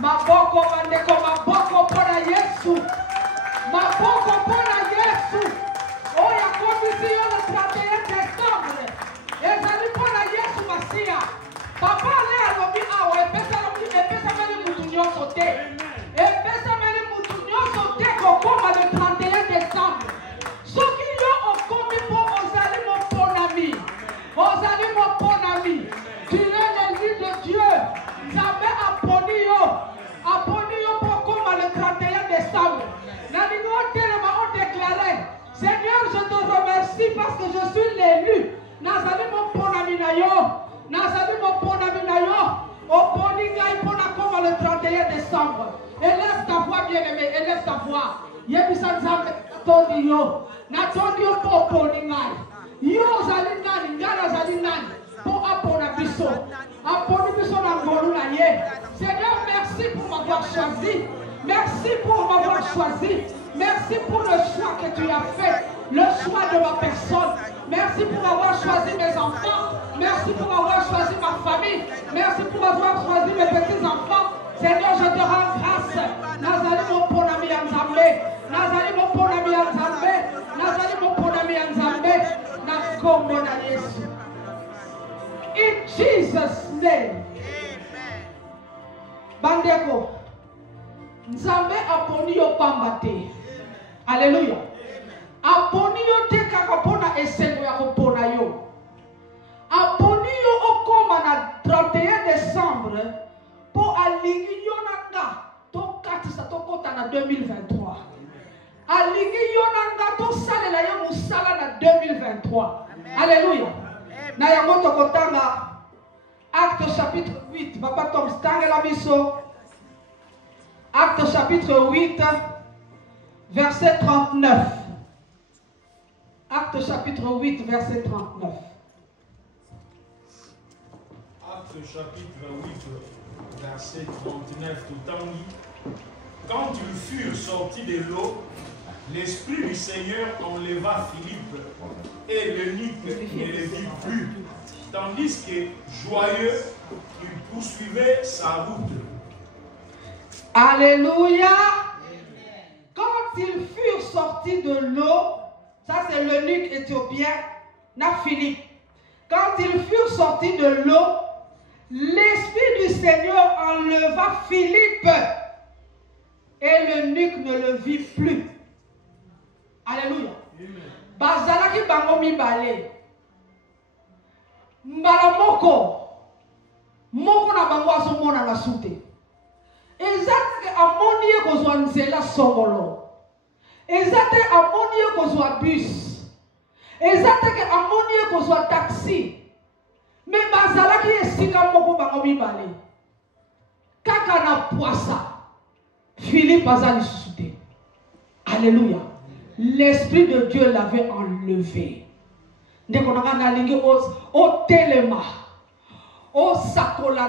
Maboko bandeko, maboko pona Yesu. Maboko pona Yesu. Oya komisi yo le 31 décembre. Ezali pona Yesu Masia. Papa ale alobi awa epesa meli mutu nyonso te. Epesa meli mutu nyonso te kokoma le 31 décembre. Soki yo okomi po ozali mon bon ami. Ozali mon bon ami. Tu es l'ennemi de Dieu. Jamais apponi yo pour comme le 31 décembre. Nanino tellement on déclarait, Seigneur, je te remercie parce que je suis l'élu. Nazali mon bon ami na yo. Nazali mon bon ami na yo. Oponi ngai pona comme le 31 décembre. Élève ta voix, bien-aimé, élève ta voix. Yebisa nzambe tondi yo. Natondi yo po oponi ngai. Yo zali nani, ngana zali nani. Po apona biso. Aponi biso na ngolu na ye. Seigneur, merci pour m'avoir choisi. Merci pour m'avoir choisi. Merci pour le choix que tu as fait. Le choix de ma personne. Merci pour avoir choisi mes enfants. Merci pour avoir choisi ma famille. Merci pour avoir choisi mes petits-enfants. Seigneur, je te rends grâce. Nazali mon bon ami Nzambe. Nazali mon bon ami Nzambe. Nazali mon bon ami Nzambe. Nakombo na Yesu. In Jesus' name. Bandeko. Nzambe aponi yo pamba te. Alléluia. Aponi yo te kaka pona esengo ya kopona yo. Aponi yo okoma na 31 décembre po alingi yo nanga to katisa to kota na 2023. Alingi yo nanga to salela yo musala na 2023. Alléluia. Na yango tokotanga Acte chapitre 8, Papa Tom Stangela Biso. Acte chapitre 8, verset 39. Acte chapitre 8, verset 39. Acte chapitre 8, verset 39, tout en dit. Quand ils furent sortis de l'eau, l'Esprit du Seigneur enleva Philippe et l'eunuque ne le vit plus. Tandis que, joyeux, il poursuivait sa route. Alléluia. Quand ils furent sortis de l'eau, ça c'est l'eunuque éthiopien, na Philippe. Quand ils furent sortis de l'eau, l'Esprit du Seigneur enleva Philippe et l'eunuque ne le vit plus. Alléluia. Bazalaki bango mibale. Mbala moko na bango azomona na sute. Ezate amoni ye kozwa nzela songolo. Ezate amoni ye kozwa bus. Ezate amoni ye kozwa taxi. Me bazalaki esika moko bango mibale. Kaka na poisa. Philippe azali sute. Alléluia. L'Esprit de Dieu l'avait enlevé. Ndekonanga lingi o telema. O sakola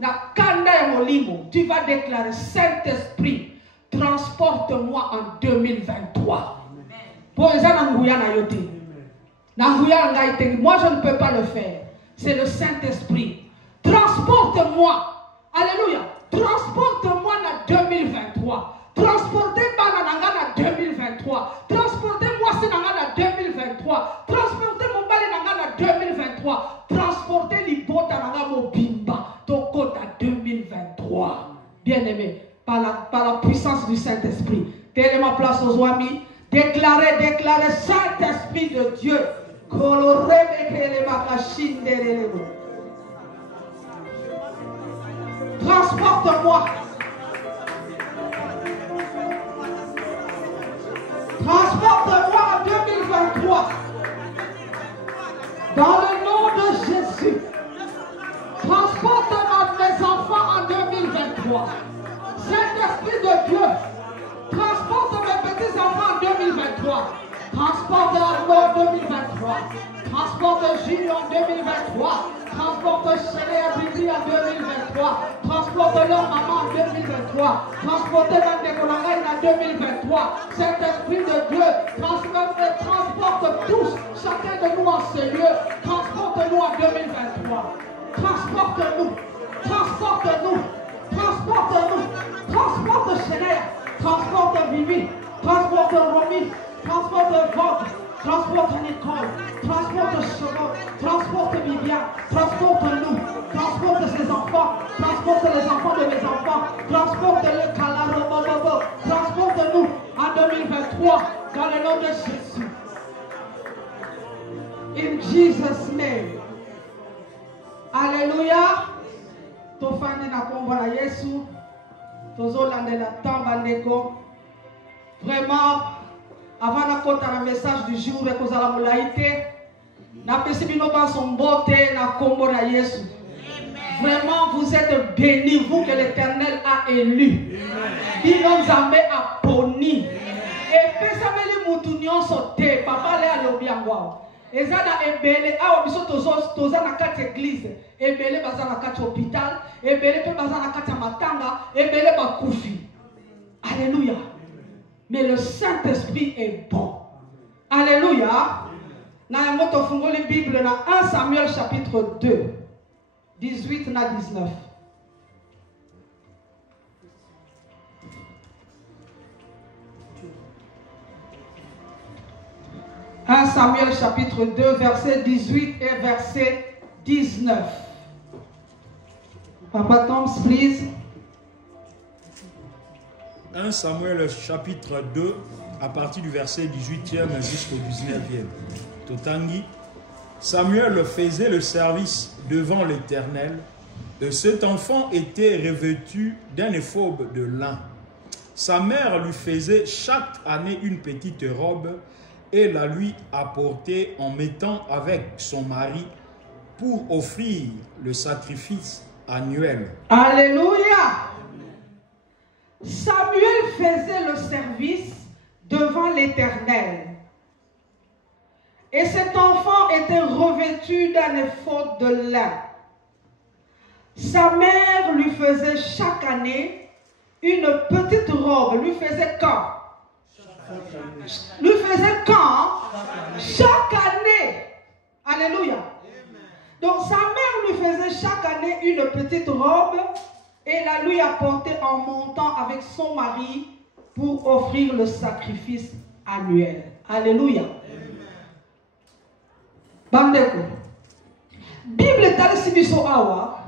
na kanda ya molimo. Tu vas déclarer, Saint-Esprit, transporte-moi en 2023. Moi je ne peux pas le faire. C'est le Saint-Esprit. Transporte-moi. Alléluia. Transporte-moi en 2023. Transportez-moi en 2023. Transportez-moi en 2023. Transportez mon balai en 2023. Transportez l'ibota en Mobimba. Tokota 2023. Bien-aimé, par la puissance du Saint-Esprit. Donnez ma place aux amis. Déclarez, Saint-Esprit de Dieu. Transporte-moi. Transporte-moi en 2023. Dans le nom de Jésus. Transporte-moi mes enfants en 2023. Saint-Esprit de Dieu. Transporte mes petits-enfants en 2023. Transporte Arnaud en 2023. Transporte Jules en 2023. Transporte Chérie et Bibi en 2023. Transporte leur maman en 2023. Transporte Mandekolanga en 2023. Saint-Esprit de Dieu, transporte tous, chacun de nous en ce lieu. Transporte-nous en 2023. Transporte-nous. Transporte-nous. Transporte-nous. transporte Chanel, transporte Vivi, transporte Romy, transporte Vogue, transporte Nicole, transporte Chevaux, transporte Vivian, transporte nous, transporte ses enfants, transporte les enfants de mes enfants, transporte le Calaro, transporte-nous en 2023 dans le nom de Jésus. In Jesus' name. Alléluia. Tofandi na kombo na Yesu. Tozolandela tamba ndeko. Vraiment, avant na kota na message du jour ekozala molaite. Na pesi bino ba sombote na kombo na Yesu. Vraiment, vous êtes bénis, vous que l'Éternel a élu. Bino nzambe a poni. Et pesameli mutu nyonso te. Papa le alobi angwa. Ezana ebele awa biso toza na kati église ebele baza na kati hôpital ebele pe baza na kati matanga ebele bakufi. Alléluia. Mais le Saint-Esprit est bon. Alléluia. Na yango tofungoli Bible na 1 Samuel chapitre 2 18 na 19. 1 Samuel chapitre 2, verset 18 et verset 19. Papa Thomas, please. 1 Samuel chapitre 2, à partir du verset 18e jusqu'au 19e. Totangi. Samuel faisait le service devant l'Éternel, et cet enfant était revêtu d'un éphod de lin. Sa mère lui faisait chaque année une petite robe et la lui apportait en mettant avec son mari pour offrir le sacrifice annuel. Alléluia! Samuel faisait le service devant l'Éternel. Et cet enfant était revêtu d'un éphod de lin. Sa mère lui faisait chaque année une petite robe. Lui faisait quand? Lui faisait quand? Chaque année. Alléluia. Donc sa mère lui faisait chaque année une petite robe et la lui apportait en montant avec son mari pour offrir le sacrifice annuel. Alléluia. Bandeko. Bible talisi biso awa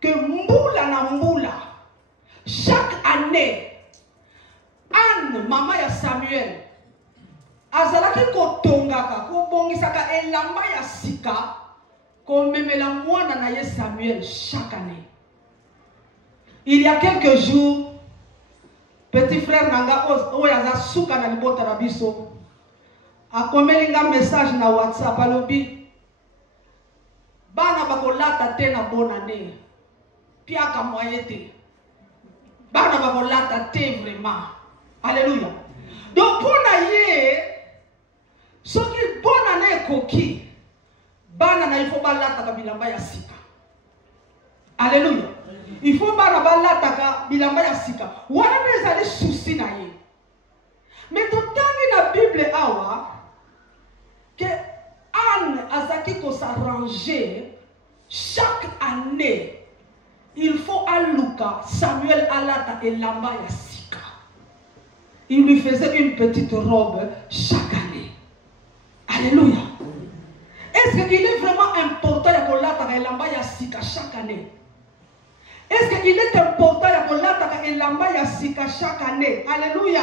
que mbula na mbula chaque année Anne, maman ya Samuel, azalaki kotongaka, kobongisaka elamba ya sika, komemela mwana na ye Samuel chaque année. Il y a quelques jours, petit frère nanga oyaza suka na libota na biso, akomelinga message na WhatsApp alobi, bana bakolata te na bonne année, piaka moyete, bana bakolata te vraiment. Alléluia. Donc pour naïe, ce qui est bon année koki, bana na il faut balata ka bilamba ya sika. Alléluia. Il faut bana balata ka bilamba ya sika. Wana nezali souci na ye. Mais tout temps na Bible awa que Anne azaki ko s'arranger chaque année. Il faut aluka Samuel alata et lamba ya sika. Il lui faisait une petite robe chaque année. Alléluia. Est-ce qu'il est vraiment important de lamba ya sika chaque année? Est-ce qu'il est important de lamba ya sika chaque année? Alléluia.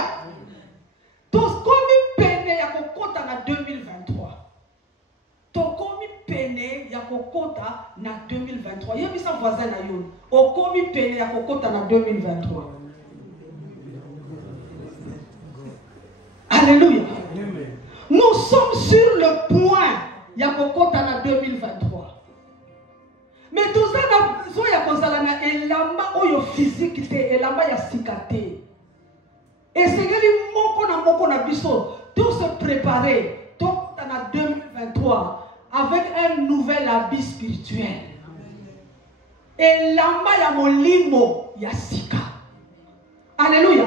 Tous comme peine ya kokota na 2023. To komi peine ya kokota na 2023. Yebi sa voisin na yo. O komi peine ya kokota na 2023. Alléluia. Nous sommes sur le point Yakokota 2023. Mais tout ça n'a besoin de elamba oyo physique te elamba ya sikate. Et c'est que moko na biso tout se préparer tout en 2023 avec un nouvel habit spirituel. Elamba ya molimo ya sika. Alléluia.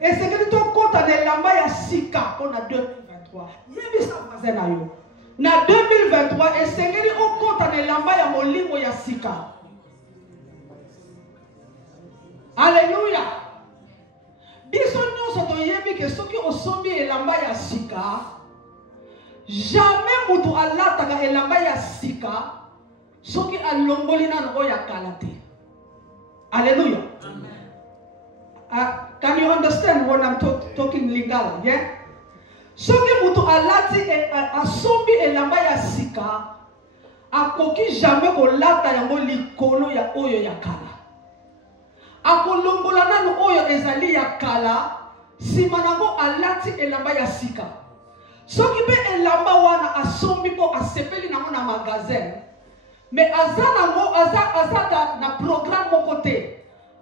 Et c'est que tout compte de lamba ya sika pour 2023. Yebi sa voisin na yo. Na 2023 et c'est que on compte de lamba ya molimo ya sika. Alléluia. Biso nyonso toyebi ke soki osombi elamba ya sika, jamais mutu alataka elamba ya sika soki alongoli nano oyo ya kala te. Alléluia. Can you understand when I'm talking Lingala? Yeah? Soki mutu alati asombi elamba ya sika, akoki jamais kolata yango likolo ya oyo ya kala. Akolongola nanu oyo ezali ya kala, sima nango alati elamba ya sika. Soki be elamba wana asombi po asepeli nango na magasin, mais azata na programme moko te.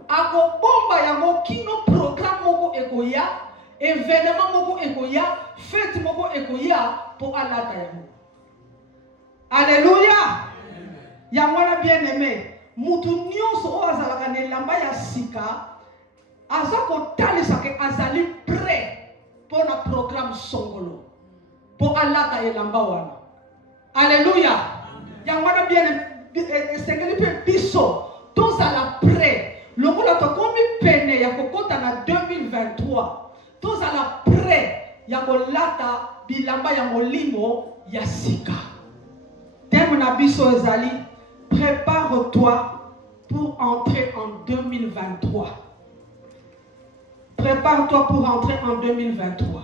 Akobomba yango kino programme moko ekoya, événement moko ekoya, fête moko ekoya po alata yango. Alléluia. Yamwana bien-aimé. Mutu nyonso o azalaka na elamba ya sika, aza kotalisa ke azali prêt pour na programme songolo, po alata elamba wana. Alléluia. Yamwana bien-aimé, esengeli pe biso tozala prêt. Lokola tokomi pene ya kokota na 2023, tozala prêt ya kolata bilamba ya molimo ya sika. Thème na biso ezali prépare-toi pour entrer en 2023. Prépare-toi pour entrer en 2023.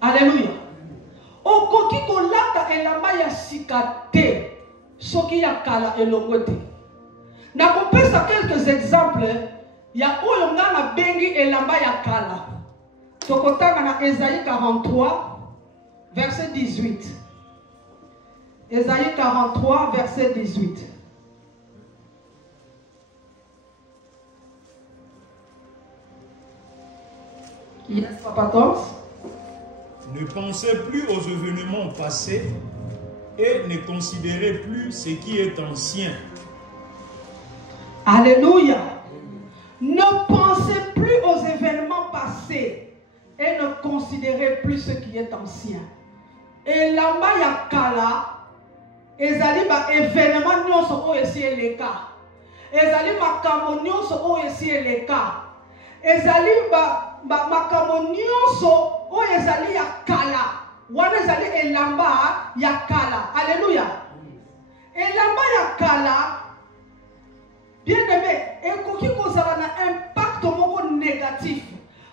Alléluia. Okoki kolata elamba ya sika te soki ya kala elongo te. Na kopesa quelques exemples ya oyo nga na bengi elamba ya kala. Tokotanga na Esaïe 43 verset 18. Esaïe 43 verset 18. Yes, Papa Thomas. Ne pensez plus aux événements passés et ne considérez plus ce qui est ancien. Alléluia. Ne pensez plus aux événements passés et ne considérez plus ce qui est ancien. Et lamba ya kala ezali ba événement nyonso oyo esi eleka. Ezali makambo nyonso oyo esi eleka. Ezali makambo nyonso oyo ezali ya kala. Wana ezali elamba ya kala. Alléluia. Elamba ya kala, bien-aimé, ekoki kozala na impact moko négatif.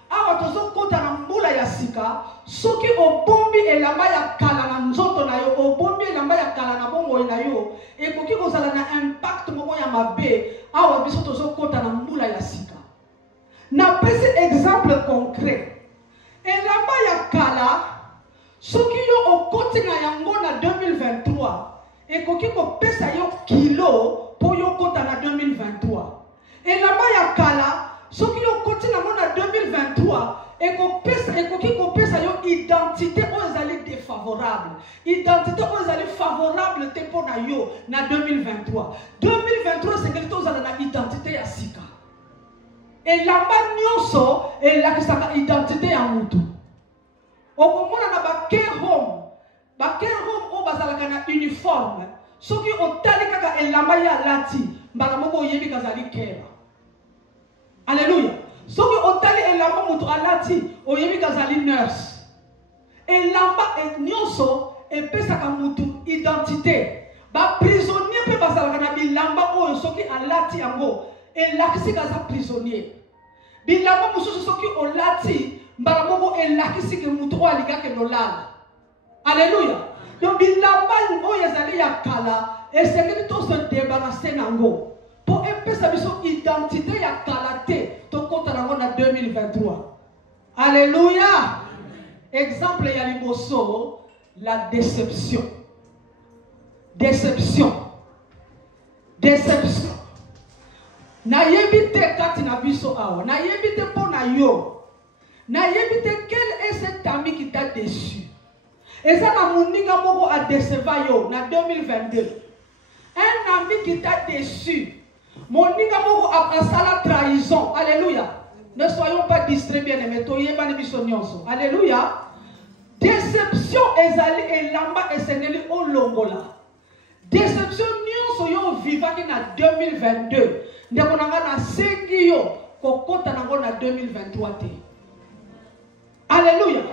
Awa tozo kota na mbula ya sika, soki obombi elamba ya kala na nzoto na yo, obombi elamba ya kala na bomoi na yo, ekoki kozala na impact moko ya mabe. Awa biso tozo kota na mbula ya sika. Na pesi exemple concret. Elamba ya kala, soki yo okoti na yango na 2023, ekoki kopesa yo kilo po yo kota na 2023. Elamba ya kala, soki yo koti na mo na 2023, ekoki kopesa yo identité oyo ezali défavorable. Identité oyo ezali favorable te po na yo na 2023. 2023 sengeli tozala na identité ya sika. Elamba nyonso elakisaka identité ya mutu. Okomona na ba care home o bazalaka na uniforme. Soki otali kaka elamba ya lati, mbala moko oyebi kazali kera. Alléluia. Soki otali elamba mutu alati, oyebi kazali nurse. Elamba nyonso epesaka mutu identité. Ba prisonnier pe bazalaka na bilamba oyo soki alati yango, elakisi kaza prisonnier. Bilamba mususu soki olati, mbala moko elakisi ke mutu oyo alikake lolala. Alléluia. Donc bilamba oyo ezali ya kala, esengeli to se débarrasser nango. Po epesa biso identité ya kala te, tokota nango na 2023. Alléluia. Exemple ya liboso, la déception. Déception. Déception. Na yebite kati na biso awa. Na yebite po na yo. Na yebite quel est cet ami qui t'a déçu. Et ça na moninga moko a décevoir yo na 2022. Un ami qui t'a déçu. Moninga moko a la trahison. Alléluia. Ne soyons pas distraits, bien-aimés. Alléluia. Déception ezali elamba esengeli olongola. Déception nyonso yo vivaki na 2022. Ndekonanga na sengi yo 2023. Alléluia.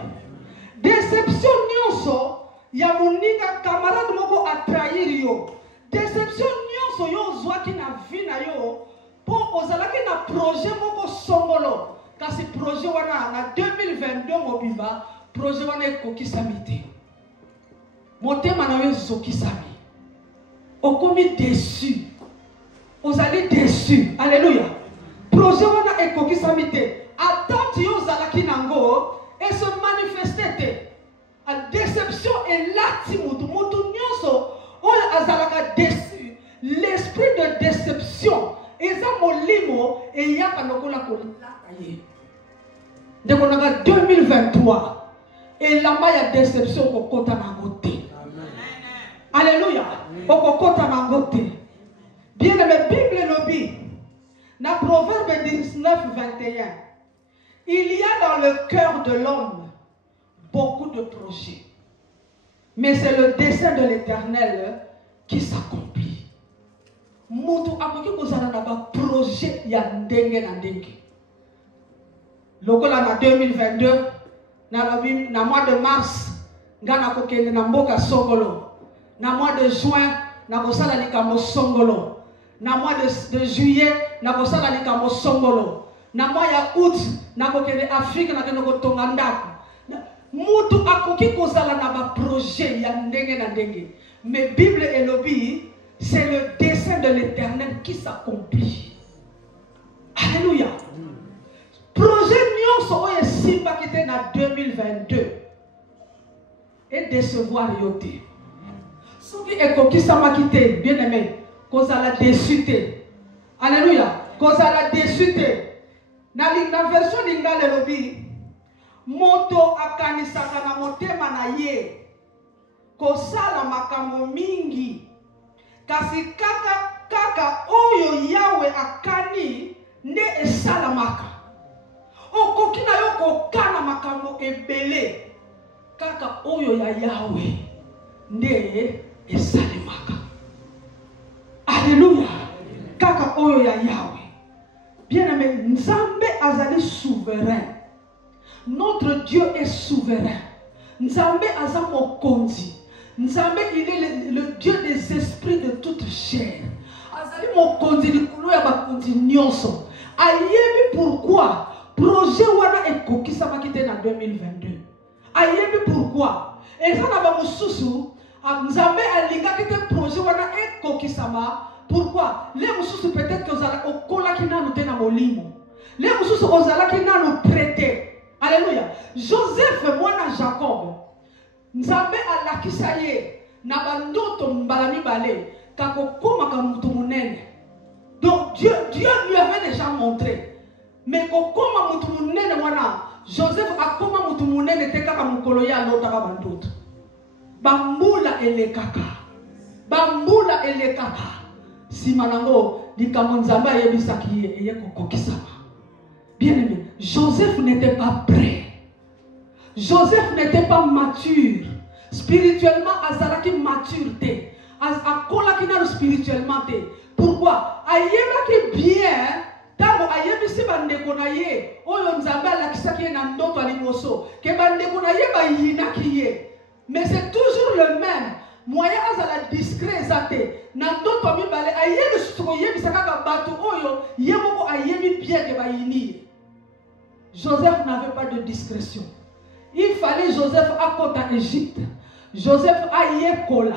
Déception nyonso ya moninga camarade moko a trahir yo. Déception nyonso yo zwaki na vie na yo po ozalaki na projet moko songolo. Kasi projet wana na 2022 mobiba projet wana ekokisami te. Motema na yo ezokisami. Okomi déçu. Ozali déçu. Alléluia. Projet wana ekokisami te. Attente yo zalaki nango et se manifester. La déception est là, Timothée. Nyonso, oya azalaka déçu. L'esprit de déception. Eza molimo et yaka lokola kolakaye. Donc on a 2023 et là-bas il y a déception au kota nangote. Alléluia. Au kota nangote. Bien aimé, Bible lobby. Dans Proverbe 19, 21. Il y a dans le cœur de l'homme beaucoup de projets. Mais c'est le dessein de l'Éternel qui s'accomplit. Mutu akoki kozala na ba projet ya ndenge na ndenge. Lokola na 2022 na mois de mars ngana kokende na mboka songolo. Na mois de juin na kosala likambo songolo. Na mois de juillet na kosala likambo songolo. Na mois ya août na kokende Afrique na kende kotonga ndako. Mutu akoki kozala na ba projet ya ndenge na ndenge. Mais Bible elobi c'est le dessein de l'Éternel qui s'accomplit. Alléluia. Projet nyonso oye simba kite na 2022 et décevoir yote. Soki ekokisama kite bien aimé kozala déçu te. Alléluia. Kozala déçu te. Na version lingala elobi moto akanisaka na motema na ye kosala makambo mingi kasi kaka oyo Yawe akani nde esalamaka. Okoki na yo kokana makambo ebele kaka oyo ya Yawe nde esalemaka. Alléluia. Kaka oyo ya Yawe. Bien aimé, Nzambe azali souverain. Notre Dieu est souverain. Nzambe aza mokonzi. Nzambe, il est le Dieu des esprits de toute chair. Azali mokonzi likolo ya bakonzi nyonso. Ayebi pourquoi projet wana ekokisama kite na 2022. Ayebi pourquoi. Eza na ba mususu Nzambe alingaki te projet wana ekokisama. Pourquoi? Les mususu peut-être que ozala okola kinanu te na molimo. Les mususu ozala kinanu prêté. Alléluia. Joseph mwana Jacob. Nzambe alakisa ye na bandoto mbala mibale kakokoma ka mutu munene. Donc Dieu lui avait déjà montré. Mais kokoma mutu munene mwana Joseph akoma mutu munene te kaka mukolo ya lota ka bandoto. Bambula elekaka. Bambula elekaka. Simanango likambo Nzambe ayebisaki ye eye kokokisama. Bien aimé, Joseph n'était pas prêt. Joseph n'était pas mature. Spirituellement, azalaki maturité. Akolaki na spirituellement te. Pourquoi? Ayebaki bien. Tango ayebisi bandeko na ye. Oyo Nzambe alakisaki ye na ndoto alimoso. Ke bandeko na ye bayinaki ye. Mais c'est toujours le même. Moyen azala discret zate. Na ndoto mibale ayebi suko yebisaka ka batu oyo yemoko ayebi bien ke bayini. Joseph n'avait pas de discrétion. Il fallait Joseph à côté d'Égypte. Joseph ayekola.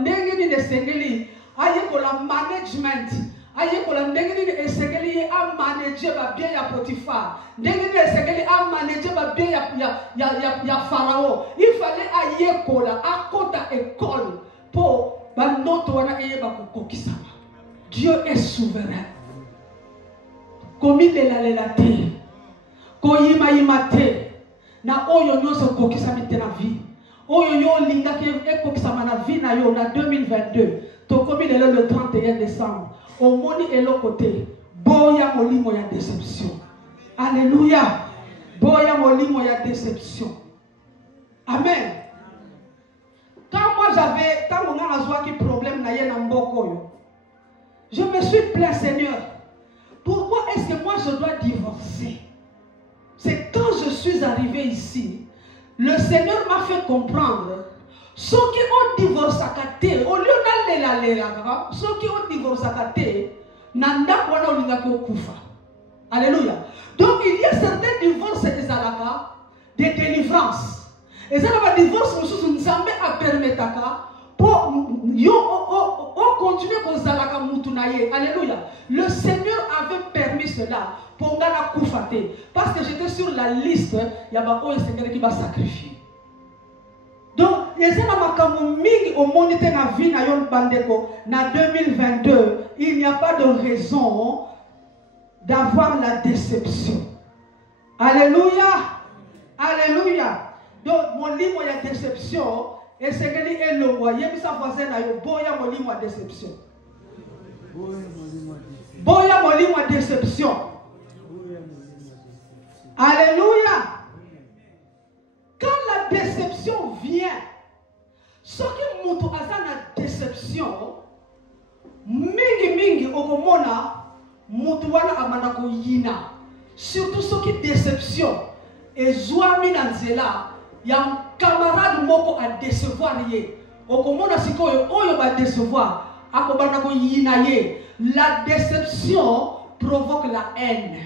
Ndenge ni nesengeli. Ayekola management. Ayekola ndenge ni esengeli a manager ba bien ya Potiphar. Ndenge ni esengeli a manager ba bien ya Pharaon. Il fallait ayekola à côté école pour bandoto wana eyeba kokokisama. Dieu est souverain. Komi lela te. Koyima te. Na oyo nyonso kokisami te na vie. Oyo yo linga ke ekokisama na vie na yo na 2022. To komi lelo le 31 décembre. Au moni eloko te. Boya molimo ya déception. Alléluia. Boya molimo ya déception. Amen. Quand moi j'avais tant on a azwa ki problème na ye na mboko yo. Je me suis plaint Seigneur. Pourquoi est-ce que moi suis arrivé ici, le Seigneur m'a fait comprendre ceux qui ont divorcé à côté, au lieu d'aller là, ceux qui ont divorcé à côté, nanda wana olingaki okufa. Alléluia. Donc il y a certains divorces des délivrances. Et ça va divorce nous sommes à permettre pour continuer comme ça. Alléluia. Le Seigneur avait permis cela pour ngana kufate parce que j'étais sur la liste, il y a un Seigneur qui va sacrifier. Donc, il y a au monde na vie na yon bandeko na 2022, il n'y a pas de raison d'avoir la déception. Alléluia. Alléluia. Donc, mon livre, il y a déception. Et c'est que est le roi. Il y a sa voisine à yo. Boya mon livre, déception. Boya mon livre, déception. Alléluia. Quand la déception vient, ce qui montre à la déception, mingi okomona mutuwana amanako yina. Surtout ce qui déception et zoami nanzela ya camarade moko a décevoir ye. Okomona sikoyo oyo ba décevoir akobanako yina ye. La déception provoque la haine.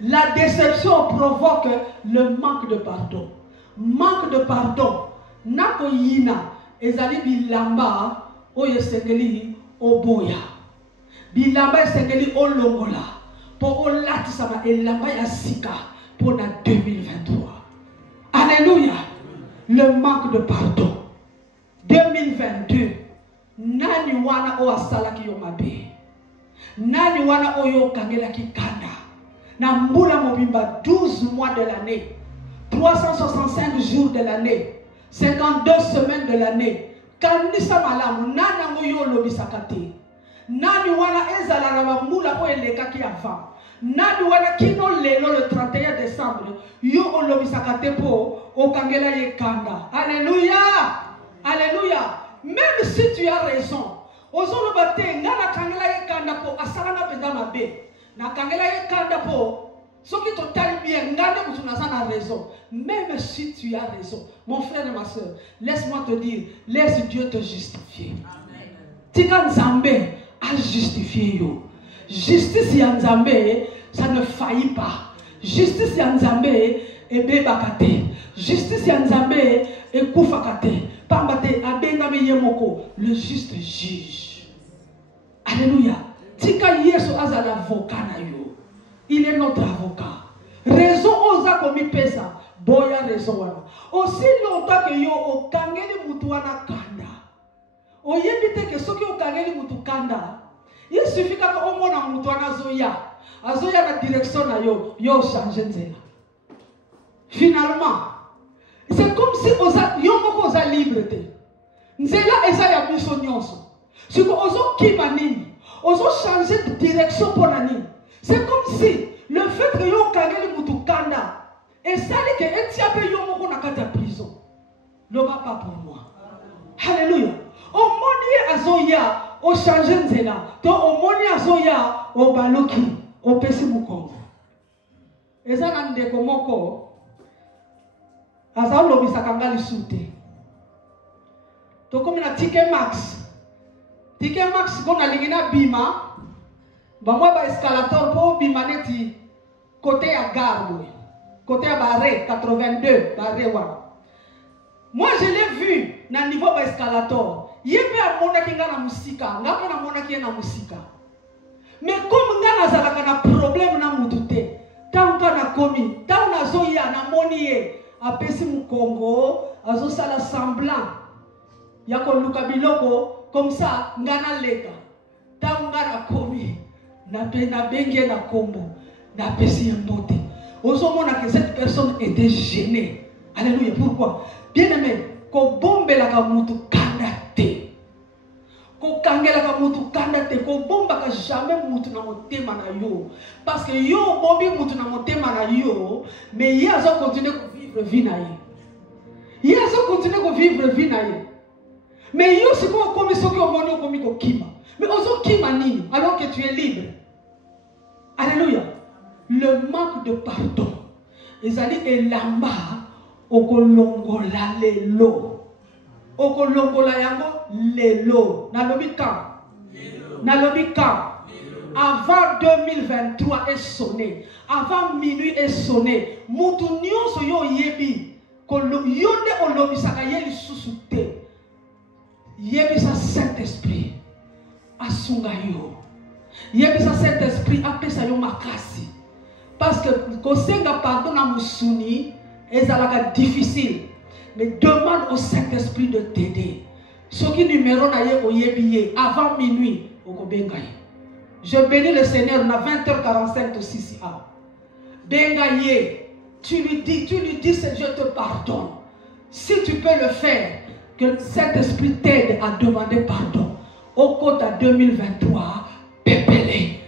La déception provoque le manque de pardon. Manque de pardon. Nako yina ezali bilamba oyo sengeli oboya. Bilamba esengeli olongola. Pour olatisama elamba ya sika pour la 2023. Alléluia. Le manque de pardon. 2022. Nani wana o asalaki yo mabe. Nani wana o yo kangela ki kanda. Na mbula mobimba 12 mois de l'année. 365 jours de l'année. 52 semaines de l'année. Kanisa malamu nana ngoyo lobisakate. Nani wana ezala na mbula o elekaki avant. Nani wana kino lelo le 31 décembre. Yo olobisakate po okangela ye kanda. Alléluia. Alléluia. Même si tu as raison. Ozolo bate ngana kangela ye kanda po asala penda mabe. Na kangela ye kanda po ce qui total bien, ngane raison. Même si tu as raison, mon frère et ma soeur, laisse-moi te dire, laisse Dieu te justifier. Tika Nzambe a justifié yo. Justice ya Nzambe, ça ne faillit pas. Justice ya Nzambe e bebakate. Justice ya Nzambe e kufakate. Pambate abengame yemoko, le juste juge. Alléluia. Tika Yesu azala avocat na yo. Il est notre avocat. Raison osa komi pesa. Boya raison wana. Aussi longtemps que yo o kangeli mutu wana kanda. O yebite que soki o kangeli mutu kanda. Il suffit que o mona mutu wana zoya. Azoya na direction na yo. Yo change nzela. Finalement, c'est comme si osa yo moko osa liberté. Nzela esa ya biso nyonso. Siko ozo kima nini. Ozo changer de direction pour la nini. C'est comme si le fait que yo kangeli mutu kanda et ça dit que etiape yo moko na kata prison. Ne va pas pour moi. Alléluia. Au moni azoya o changer nzela. To au moni azoya o baloki o pesi mukongo. Eza na ndeko moko azalo bisakanga lisute. To komi na ticket max. Ticket max kona lingina bima. Bamwa ba escalator pour bimaneti côté à gare, côté à barré 82 barré wa. Moi je l'ai vu na niveau ba escalator. Yebe a mona kinga na musika, ngako na mona kinga na musika. Mais comme ngana zalaka na problème na mutute, tanka na komi, tanka na zoya na moniye, apesi mukongo, azo sala semblant. Yako luka biloko comme ça ngana leka. Tanka na komi. Na bengue na kombo na pesi mbote. Osomona que cette personne était gênée. Alléluia. Pourquoi? Bien aimé, ko bombela ka mutu kanda te. Ko kangela ka mutu kanda te. Ko bomba ka jamais mutu na motema na yo. Parce que yo bombi mutu na motema na yo, mais il a continuer à vivre vie na ye. Il a continuer à vivre vie na ye. Mais yo si ko komi soki o moni komi ko kima. Mais ozo kima nini alors que tu es libre. Alléluia. Le manque de pardon ezali elamba okolongola lelo. Okolongola yango lelo. Nalobika. Nalobika. Avant 2023 est sonné. Avant minuit est sonné. Mutu nyonso yo yebi. Yonde olobisaka yeli susute. Yebisa Saint-Esprit. Asunga yo. Yebisa Saint-Esprit apesa yo makasi. Parce que kosenga pardon na musuni ezalaka difficile. Mais demande au Saint-Esprit de t'aider. Ce qui numéro na ye oyebiye avant minuit okobengaye. Je bénis le Seigneur, on a 20h45 aussi ici. Bengaye, tu lui dis, je te pardonne. Si tu peux le faire, que cet esprit t'aide à demander pardon. Au côté à 2023, pépélé.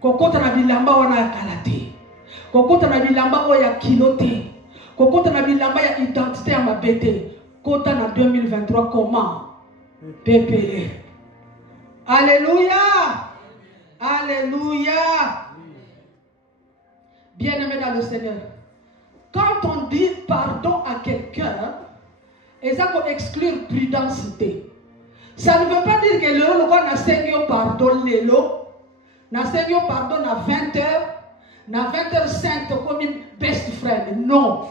Kokota na bilamba wana ya kalate. Kokota na bilamba o ya kilote. Kokota na bilamba ya identité ya mabete. Kota na 2023 comment? Pépélé. Alléluia. Alléluia. Bien-aimé dans le Seigneur. Quand on dit pardon à quelqu'un, et ça peut exclure prudence. Ça ne veut pas dire que le local n'a seigneur pardon l'élo, n'a seigneur pardon à 20h, n'a 20h5 comme une best friend. Non.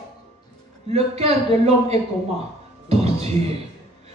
Le cœur de l'homme est comment? Tortueux.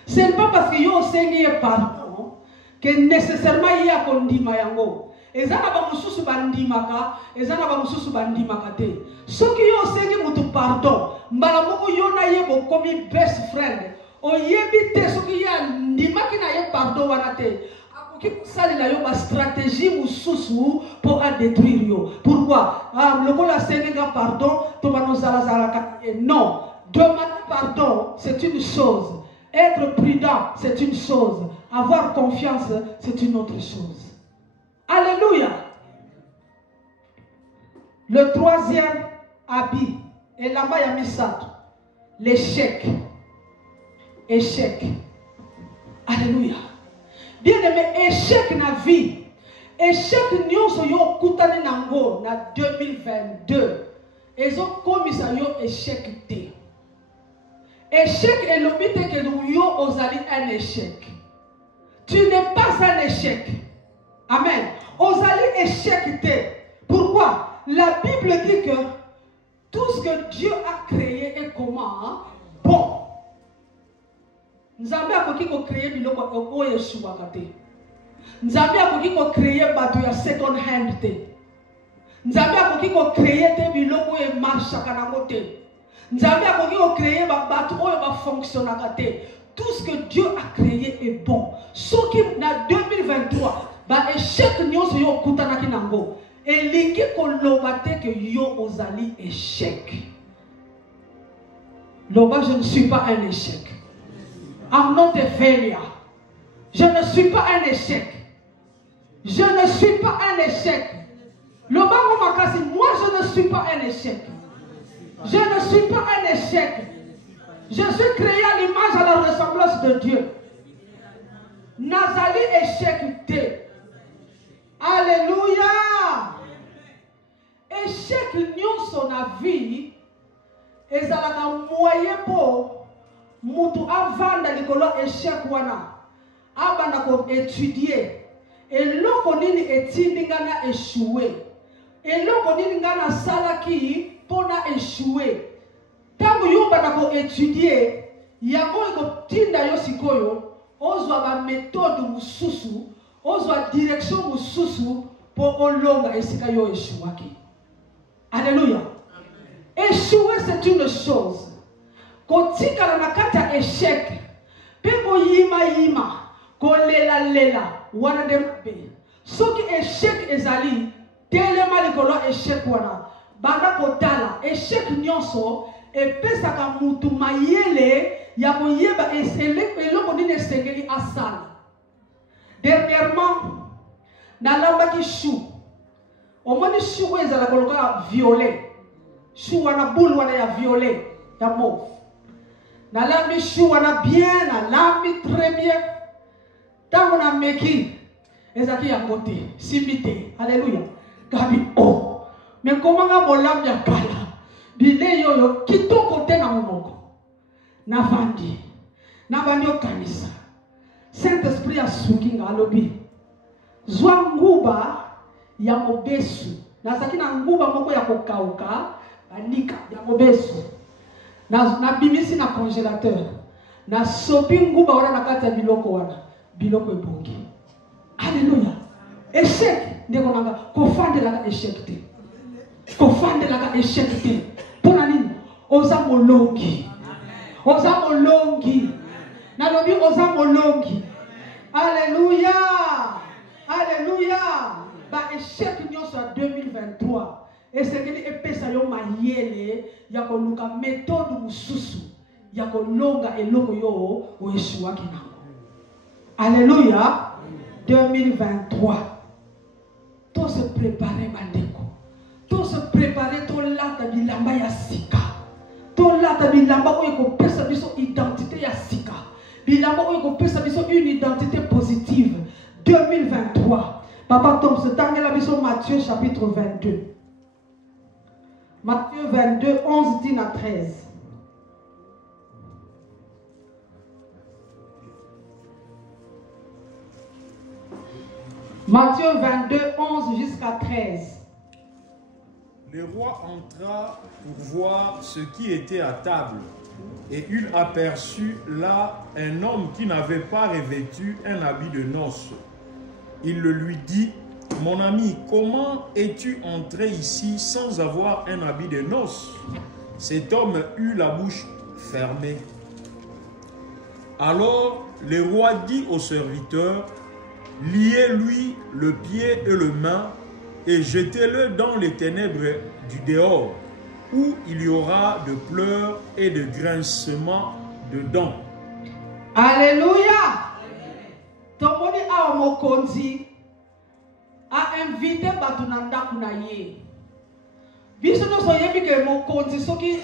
Ce n'est pas parce qu'il y a seigneur pardon que nécessairement il y a kondima yango. Ezana ba mususu bandimaka, ezana ba mususu bandimaka te. Soki yo sengi mutu pardon, mbala moko yo na yebo komi best friend. O yebi te soki ya ndimaki na ye pardon wana te. Akoki sali la yo ba stratégie mususu pour a détruire yo. Pourquoi? Le kola sengi ga pardon, to ba no zala zala ka. Non, demander pardon, c'est une chose. Être prudent, c'est une chose. Avoir confiance, c'est une autre chose. Alléluia. Le troisième habit, et là-bas il y a mis ça, l'échec. Échec. Alléluia. Bien aimé, échec na vie. Échec nyonso yo kutani nango na 2022. Ezo komisa yo échec te. Échec est l'obité que nous yo osali un échec. Tu n'es pas un échec. Amen. Osali échec te. Pourquoi? La Bible dit que tout ce que Dieu a créé est comment? Bon. Nzambe akoki ko créer biloko o Yeshua kate. Nzambe akoki ko créer bato ya second hand te. Nzambe akoki ko créer te biloko e marche kanango te. Nzambe akoki ko créer ba bato o ba fonctionnaka te. Tout ce que Dieu a créé est bon. Ce qui na 2023 ba échec nyonso yo kutanaki nango. Elingi ko lobate que yo ozali échec. Loba, je ne suis pas un échec. I'm not a failure. Je ne suis pas un échec. Je ne suis pas un échec. Loba Makasi, moi je ne suis pas un échec. Je ne suis pas un échec. Je suis créé à l'image, à la ressemblance de Dieu. Nazali échec te. Alléluia. Échec nyonso na vie ezalaka moyen po mutu avanda likolo échec wana abanda ko étudier eloko nini etindi ngana échouer eloko nini ngana salaki pona échouer tango yo banda ko étudier yango ekotinda yo sikoyo ozwa ba méthode mususu ozwa direction mususu po olonga esika yo échouaki. Alléluia. Échouer c'est une chose. Kotika na kata échec. Peko yima ko lela wana de be. Soki échec ezali telema likolo échec wana. Banda kotala échec nyonso epesaka mutu mayele ya koyeba eloko nini esengeli asala. Dernièrement nalambaki chou. Omoni chou ezala koloka violet. Chou wana boule wana ya violet ya mauve. Nalambi chou wana bien, nalambi très bien. Tango na meki ezaki ya côté, simité. Alléluia. Gabi oh. Mais comment nga molambi ya kala? Bilei yoyo kitoko te na monoko. Na vandi. Na bandi okanisa. Saint-Esprit asuki nga alobi. Zwa nguba ya mobesu. Nazaki na nguba moko ya kokauka. Banika ya mobesu. Na bimisi na congélateur. Na sopi nguba wana na kati ya biloko wana. Biloko ebongi. Alléluia. Échec. Ndeko nanga. Kofande laka échec te. Kofande laka échec te. Pona nini? Oza molongi. Oza molongi. Nalobi oza molongi. Alléluia. Alléluia. Ba échec nyonso ya 2023. Et c'est que epesa yo mayele ya koluka méthode mususu ya kolonga eloko yo oeshuaki nango. Alléluia. 2023. Tout se préparer bandeko. Tout se préparer to lata bilamba ya sika. To lata bilamba oyo kopesa biso identité ya sika. Bilamba oyo kopesa biso une identité positive. 2023. Papa Tom se tangela biso Matthieu chapitre 22. Matthieu 22, 11 dit à 13. Matthieu 22, 11 jusqu'à 13. Le roi entra pour voir ce qui était à table, et il aperçut là un homme qui n'avait pas revêtu un habit de noces. Il le lui dit: mon ami, comment es-tu entré ici sans avoir un habit de noces? Cet homme eut la bouche fermée. Alors le roi dit au serviteur: liez-lui le pied et le main et jetez-le dans les ténèbres du dehors, où il y aura de pleurs et de grincements de dents. Alléluia. Tomoni a mokonzi a invité batunanda kunaye. Biso no soyebi ke mokonzi soki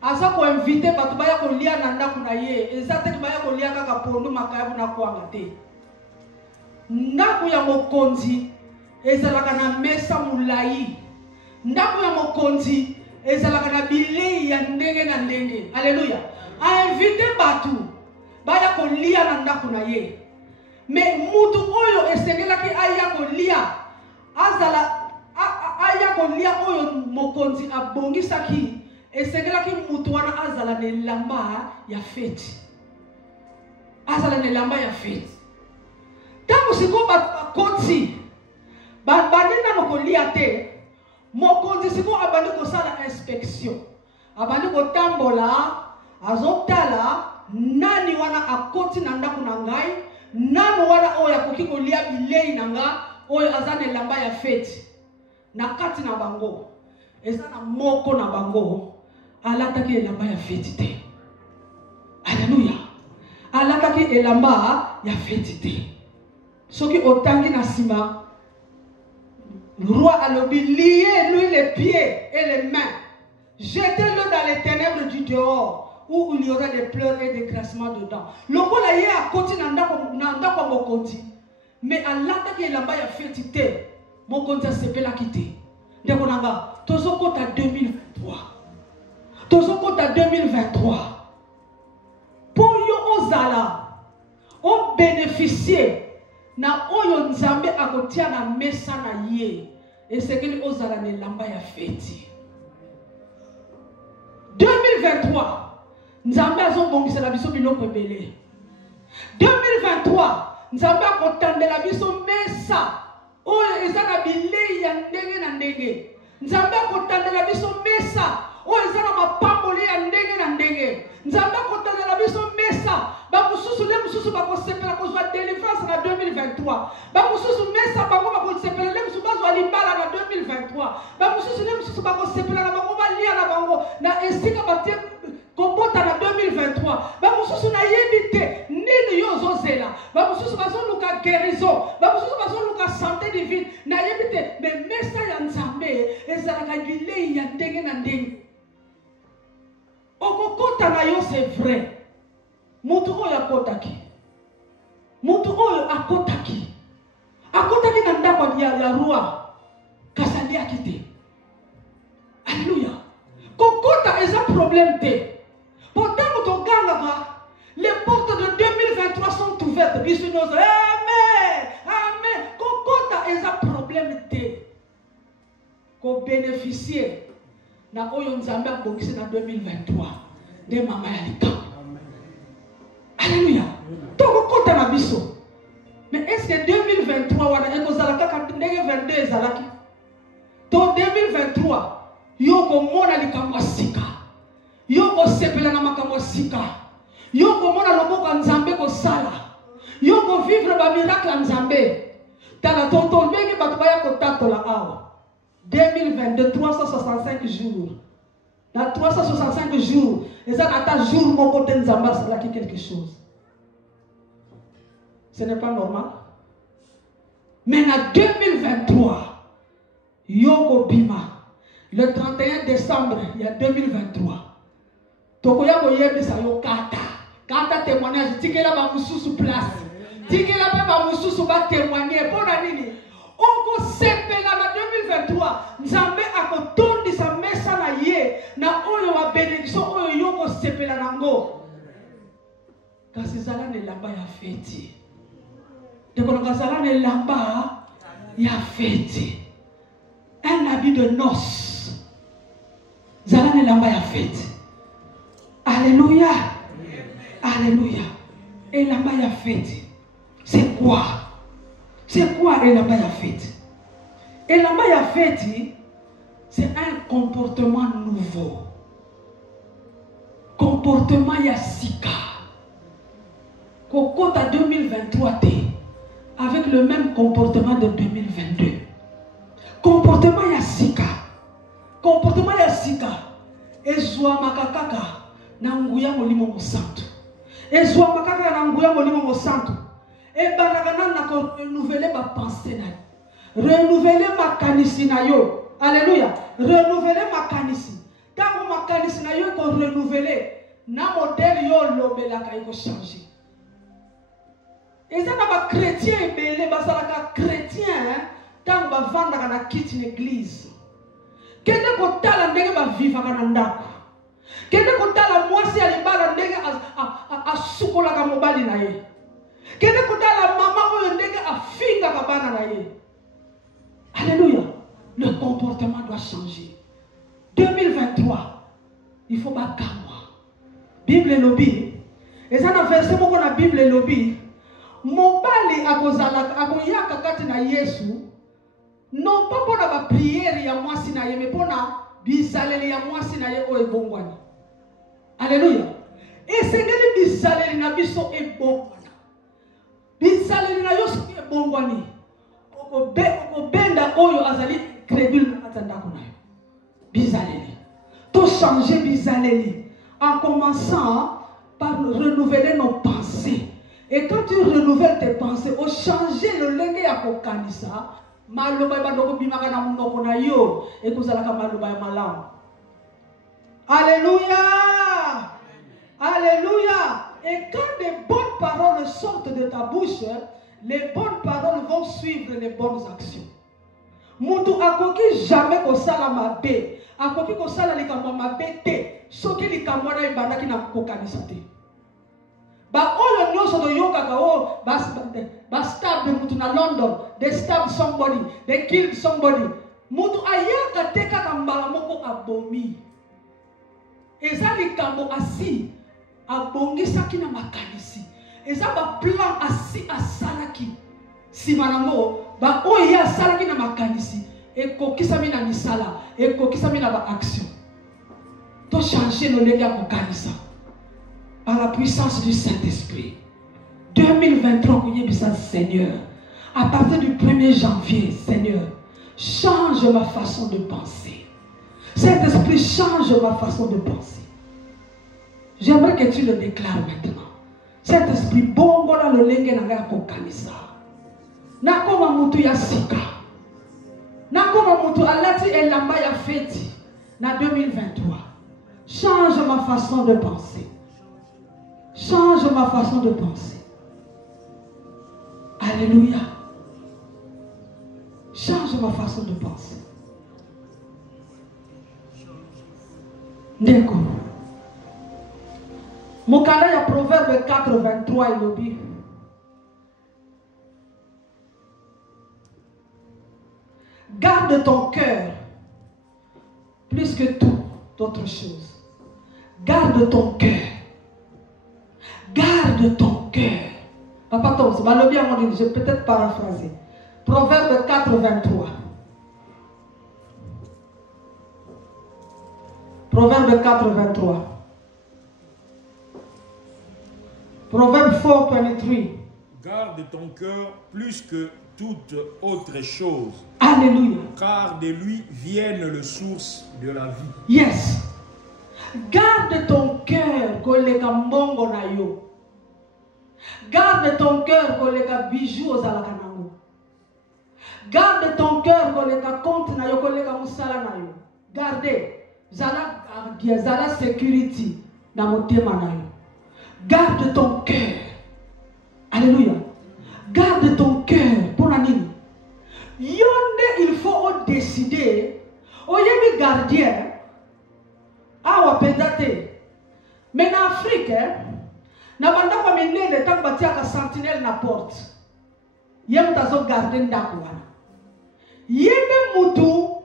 asa ko invité batu baya ko lia nanda kunaye, ezate baya ko lia kaka pondu makayabu na kwanga te. Ndaku ya mokonzi ezalaka na mesa mulai. Ndaku ya mokonzi ezalaka na bilei ya ndenge na ndenge. Alléluia. A invité batu baya ko lia nanda kunaye. Mais mutu oyo esengelaki aya kolia azala aya kolia oyo mokonzi abongisaki esengelaki mutu wana azala ne lamba ya fete. Azala ne lamba ya fete. Tango siko bakoti bandina no kolia te, mokonzi siko abandi kosala inspection. Abandi kotambola azotala nani wana akoti na ndaku na ngai. Nano wana oya kokiko lia bilei nanga oyo azane lamba ya fete na kati na bango ezana moko na bango alataki lamba ya fete te. Alléluia. Alataki elamba ya fete te. Soki otangi na sima, le roi alobi liez-lui les pieds et les mains, jetez-le dans les ténèbres du dehors, où il y aura des pleurs et des grincements dedans. Loko la ye a koti nanda kwa mokonzi. Mais alata ki elamba ya feti te. Mokonzi a sepela kite. Ndeko nanga, tozo kota 2023. Tozo kota 2023. Pour yo ozala, o bénéficier na oyo nzambe akotia na mesa na ye. Et c'est que ozala ne lamba ya feti. 2023. Nzambe azobongisela biso biloko ebele. 2023 Nzambe akotandela biso mesa oyo eza na bilei ya ndenge na ndenge. Nzambe akotandela biso mesa oyo eza na mapamboli ya ndenge na ndenge. Nzambe akotandela biso mesa bakususu le mususu bakosepela kozwa délivrance na 2023. Bakususu mesa bango bakosepela le mususu bazwa libala na 2023. Bakususu le mususu bakosepela na bango balia na bango na esika batie Kombota na 2023. Bamususu na yebite nini yozo zela. Bamususu bazoluka guérison. Bamususu bazoluka santé divine. Na yebite me mesa ya nzambe ezalaka bilei ya ndenge na ndenge. Okokota na yo c'est vrai. Mutu oyo akotaki. Mutu oyo akotaki. Akotaki na ndako ya roi. Kasali akite. Alléluia. problème. Pourtant, les portes de 2023 sont ouvertes. Amen. Amen. Quand il y a un problème, qu'on bénéficie de en 2023 de Maman Yalika. Alléluia. Mais est-ce que 2023 on a 2022 dans 2023 yoko mona likamwa sika yoko sepela na makamwa sika yoko mona loboko nzambe ko sala yoko vivre ba miracle nzambe tala tonton ndenge bato baya ko tatola awa 2022 365 jours dans 365 jours et ça ata jour mon côté nzamba c'est là quelque chose. Ce n'est pas normal. Mais en 2023, Yoko Bima, le 31 décembre, il y a 2023. Tokoyako yebe sa yo kata. Kata témoignage. Tikela ba mususu place. Tikela ba mususu ba témoigner. Pona nini? Oko sepela na 2023. Nzambe akotondi sa mesa na ye. Na oyo wa bénédiction oyo yoko sepela nango. Kasi zala ne lamba ya feti. De Kolokazala ne lamba ya fête. Un habit de noces. Zala ne lamba ya fête. Alléluia. Alléluia. Et lamba ya fête. C'est quoi? C'est quoi et lamba ya fête? Et lamba ya fête, c'est un comportement nouveau. Comportement ya sika. Kokota 2023 avec le même comportement de 2022. Comportement ya sika. Comportement ya sika. Ezwa makakaka na nguya molimo mosanto. Ezwa makakaka na nguya molimo mosanto. E banakana na ko renouveler ma pensée na. Renouveler ma kanisi na yo. Alléluia. Renouveler ma kanisi. Tango ma kanisi na yo ko renouveler, na modèle yo lobelaka iko changer. Et ça n'a chrétien et belé, ça chrétien, tant que vendre na quitte une église. Qu'est-ce que tu as ndenge ba vivre na ndako? Qu'est-ce que tu as la moisi à libala ndenge a sukola ka mobali na ye? Qu'est-ce que tu as la maman oyo ndenge a finga ka bana na ye? Alléluia. Le comportement doit changer. 2023, il faut pas moi. Bible lobby. Et ça n'a versé beaucoup na Bible lobby. Mobali akoyaka kati na Yesu non pas pour la prière ya mwasi na ye mais pour na bizaleli ya mwasi na ye o ebongwani. Alléluia. Et sengeli bizaleli na biso ebongwana. Bizaleli na yo so ebongwani. Oko benda oyo azali crédule na katanda ko na yo. Bizaleli. To changer bizaleli en commençant par renouveler nos pensées. Et quand tu renouvelles tes pensées, au changer le lengue à kokanisa, maloba badoko bimaka na munoko na yo, et kozalaka maloba ya malamu. Alléluia! Alléluia! Et quand des bonnes paroles sortent de ta bouche, les bonnes paroles vont suivre les bonnes actions. Mutu akoki jamais kosala mabe, akoki kosala likambo mabe te, soki likambo na ibandaki na kokanisa te. Ba oyo nyoso do yoga ka o ba stab de mutu na London, they stabbed somebody, they killed somebody. Mutu ayaka teka na mbala moko abomi. Eza likambo asi abongisaki na makanisi. Eza ba plan asi asalaki. Simanango ba oyo asalaki na makanisi ekokisami na misala, ekokisami na ba action. To changer le lega kokanisa. Par la puissance du Saint-Esprit. 2023, Seigneur, à partir du 1er janvier, Seigneur, change ma façon de penser. Saint-Esprit, change ma façon de penser. J'aimerais que tu le déclares maintenant. Saint-Esprit, bongo na le lenge na kokanisa. Nakoma mutu ya sika. Nakoma mutu alati elamba ya feti na 2023. Change ma façon de penser. Change ma façon de penser. Alléluia. Change ma façon de penser. Ndeko, Mon canal, il y a Proverbe 4, 23, il dit. Garde ton cœur plus que tout autre chose. Garde ton cœur. Garde ton cœur. Papa Tom, je vais peut-être paraphraser. Proverbe 4, 23. Proverbe 4, 23. Proverbe 4, 23. Garde ton cœur plus que toute autre chose. Alléluia. Car de lui viennent les sources de la vie. Yes. Garde ton cœur, collègue mbongo na yo. Garde ton cœur, collègue bijou aux alakanango. Garde ton cœur, collègue compte na yo, collègue musala na yo. Gardez. Zala sécurité dans mon thème na yo. Garde ton cœur. Alléluia. Garde ton cœur pour la nuit. Yonde, il faut décider. Oyemi gardien. Awa pedate. Mais en Afrique, na banda kwa menene tak batia ka sentinelle na porte. Yem tazo garder ndako wana. Yende mutu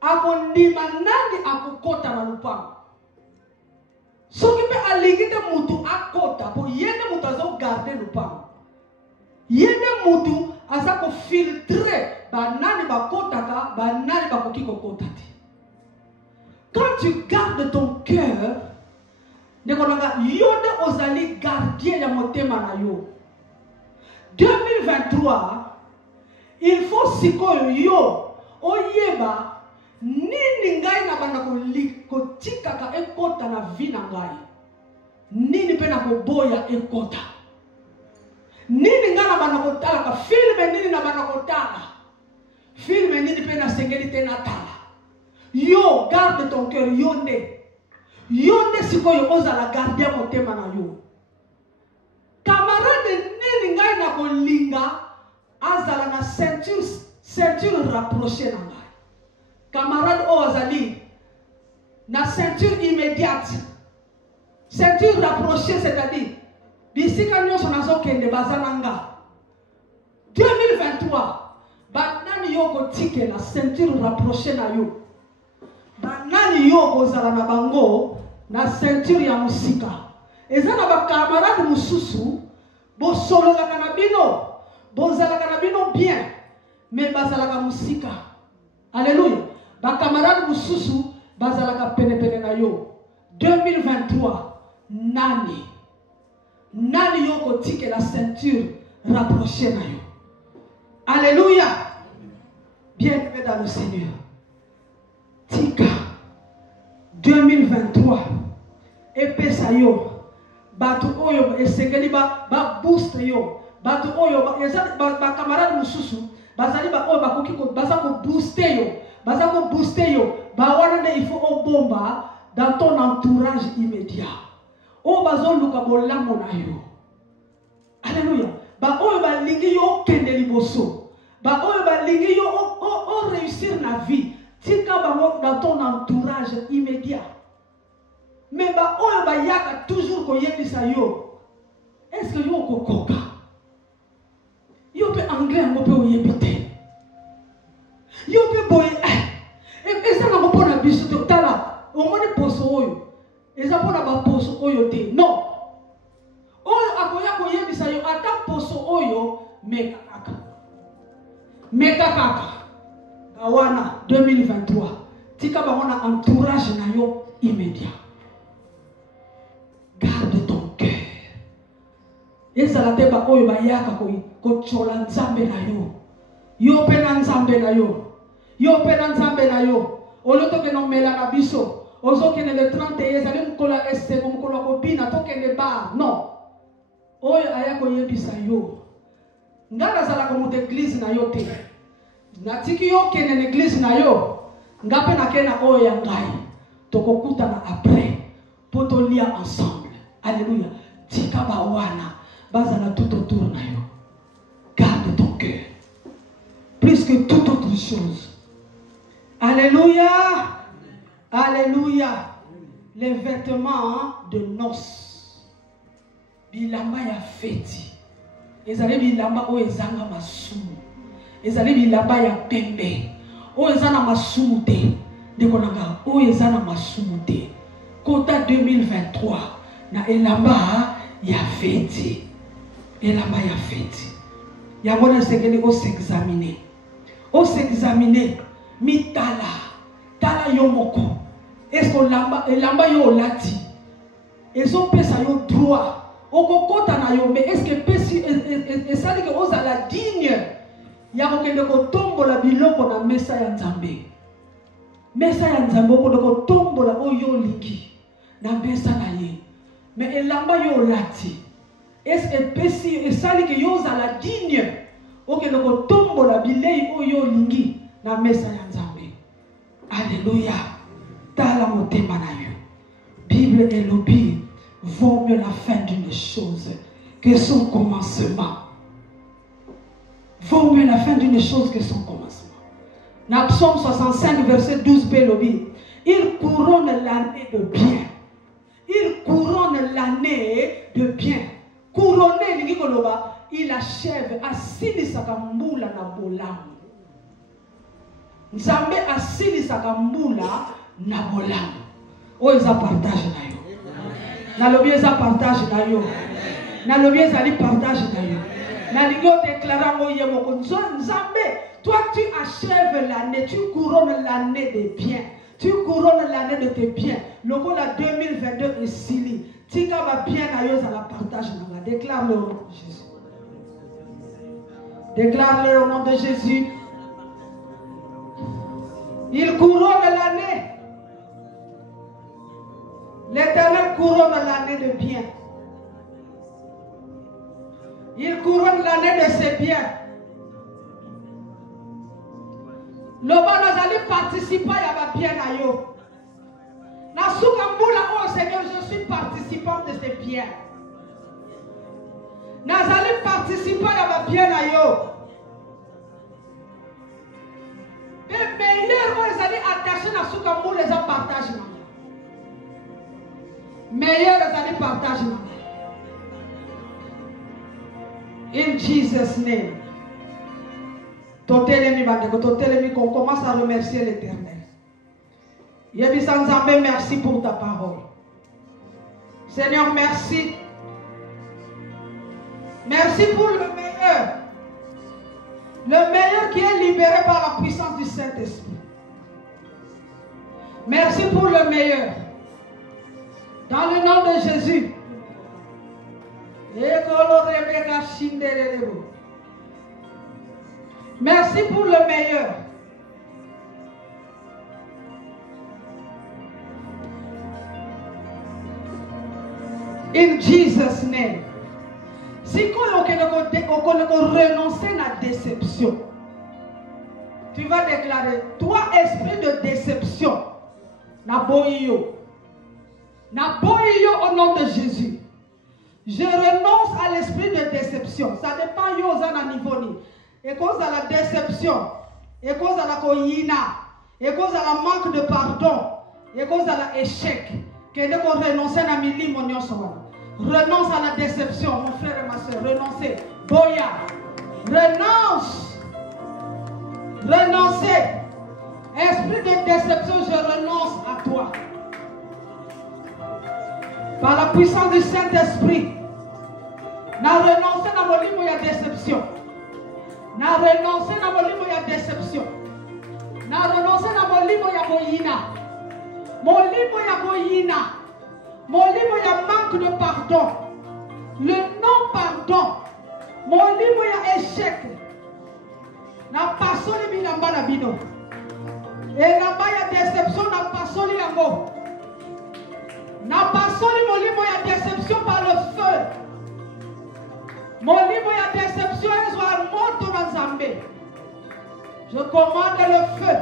akondima nani akukota na lupango. Soki pe aligite mutu akota po yende mutu azo garder lupango. Yende mutu aza ko filtrer banani bakotaka banani bakoki kokotati. Quand tu gardes ton cœur, yonde ozali gardien ya motema na yo. 2023, il faut sikoyo yo oyeba nini ngai na banda kotikaka ekota na vie na ngai. Nini pe na koboya ekota. Nini ngai na banda kotala ka filme nini na banda kotala. Filme nini pe na sengeli te na tala. Yo, garde ton cœur, yonde. Yonde sikoyo ozala gardien motema na yo. Camarade nini ngai na kolinga azala na ceinture rapprochée na ngai. Camarade ozali na ceinture immédiate. Ceinture rapprochée, c'est-à-dire bisika nyonso nazo kende bazananga. 2023 banani yo kotike na ceinture rapprochée na yo. Banani yo kozala na bango na ceinture ya musika. Eza na ba camarade mususu bo solo la kanabino, bo zala kanabino bien, mais bazala ka musika. Alléluia. Ba camarade mususu bazala ka pene na yo. 2023 nani yo kotike la ceinture rapprochée na yo. Alléluia. Bien-aimé dans le Seigneur. Tika 2023 epesa yo batu oyo esengeli ba boost yo batu oyo ba camarade mususu bazali ba oyo bakoki ko baza ko booster yo ba wana ne il faut obomba dans ton entourage immédiat o bazo luka bolango na yo. Alléluia. Ba oyo ba lingi yo kende liboso ba oyo ba lingi yo o réussir na vie. Tika bango dans ton entourage immédiat. Mais ba oyo ba yaka toujours ko yebisa yo. Est-ce que yo kokoka? Yo pe anglais ngo pe oyebite. Yo pe boy eza na ko na biso to tala. O moni poso oyo. Eza pona ba poso oyo te. Non. Oyo akoya ko yebisa yo ata poso oyo meka kaka. Awana 2023 tika bangona entourage na yo immédiat. Garde ton cœur. Ezala te ba oyo ba yaka ko chola nzambe na yo. Yo pe na nzambe na yo. Yo pe na nzambe na yo. Oloto ke no mela na biso. Ozo ke ne le 30 ezali mkola ese mkola ko bina to ke ne ba. Non. Oyo ayako yebisa yo. Ngala zala ko mute église na yo te. Natiki yo kene l'église na yo ngape na kena oyo ya ngai tokokuta na après pour to lia ensemble. Alléluia. Tika ba wana bazala tout autour na yo. Garde ton cœur plus que toute autre chose. Alléluia. Alléluia. les vêtements de noces. Bilamba ya feti. Ezali bilamba o ezanga masumu. Ezali bilamba ya pembe. O ezana masumu te. Dekonanga o ezana masumu te. Kota 2023 na elamba ya feti. Elamba ya feti. Yango na sekeli o s'examiner. O s'examiner. Mitala. Tala yo moko. Est-ce que elamba yo lati? Ezo pesa yo droit. Okokota na yo, mais est-ce que pesi ça dit que ozala digne ya kokende kotombola biloko na mesa ya Nzambe. Mesa ya Nzambe okende kotombola oyo lingi na mesa na ye. Mais elamba yo lati. Est-ce que pesi ça dit que yo ozala digne okende kotombola bilei oyo lingi na mesa ya Nzambe. Alléluia. Tala motema na yo. Bible elobi. Vaut mieux la fin d'une chose que son commencement. Vaut mieux la fin d'une chose que son commencement. Dans Psaume 65, verset 12b, lobby. Il couronne l'année de bien. Il couronne l'année de bien. Couronner, il achève asili sakambula na bolamu. Nzambe asili sakambula na bolamu. O eza partage na yo. Na lobieza partage na yo. Na lobieza li partage na yo. Na ligo déclarant moye moko Nzambe, toi tu achèves l'année, tu couronnes l'année des biens. Tu couronnes l'année de tes biens. Logo la 2022 est sili. Tika va bien na yo za la partage na la. Déclare-le au nom de Jésus. Déclare-le au nom de Jésus. Il couronne l'année. L'Éternel couronne l'année de bien. Il couronne l'année de ses biens. Loba nazali participant ya ba bien na yo. Na sukambula oh Seigneur, je suis participant de ces biens. Nazali participant ya ba bien na yo. Et meilleur oh ezali attaché na sukambula za partage na. Meilleur ezali partage na. In Jesus' name. Totelemi bandeko, totelemi qu'on commence à remercier l'Éternel. Yebisa Nzambe, merci pour ta parole. Seigneur, merci. Merci pour le meilleur. Le meilleur qui est libéré par la puissance du Saint-Esprit. Merci pour le meilleur. Dans le nom de Jésus. Merci pour le meilleur. In Jesus' name. Si on renoncer à la déception, tu vas déclarer, toi esprit de déception, Naboyo au nom de Jésus. Je renonce à l'esprit de déception. Ça dépend de niveau ni. Et cause de la déception, et cause de la koyina, et cause de la manque de pardon, et cause de l'échec. Que nous renoncer à mili mon renonce à la déception, mon frère et ma soeur. Renoncez. Boya. Renonce. Renoncez. Esprit de déception, je renonce à toi. Par la puissance du Saint-Esprit, n'a renoncé à mon livre, il y a déception. N'a renoncé à mon livre, il y a déception. N'a renoncé à mon livre, il y a moyina. Mon livre, il y a moyina. Mon livre, il y a manque de pardon. Le non-pardon. Mon livre, il y a échec. N'a pas soli bilamba la bino. Et là-bas, il y a déception, n'a pas soli yango. N'a pas soli mon livre, il y a déception par le feu. Mon livre, il y a déception, il y a mort dans Zambé. Je commande le feu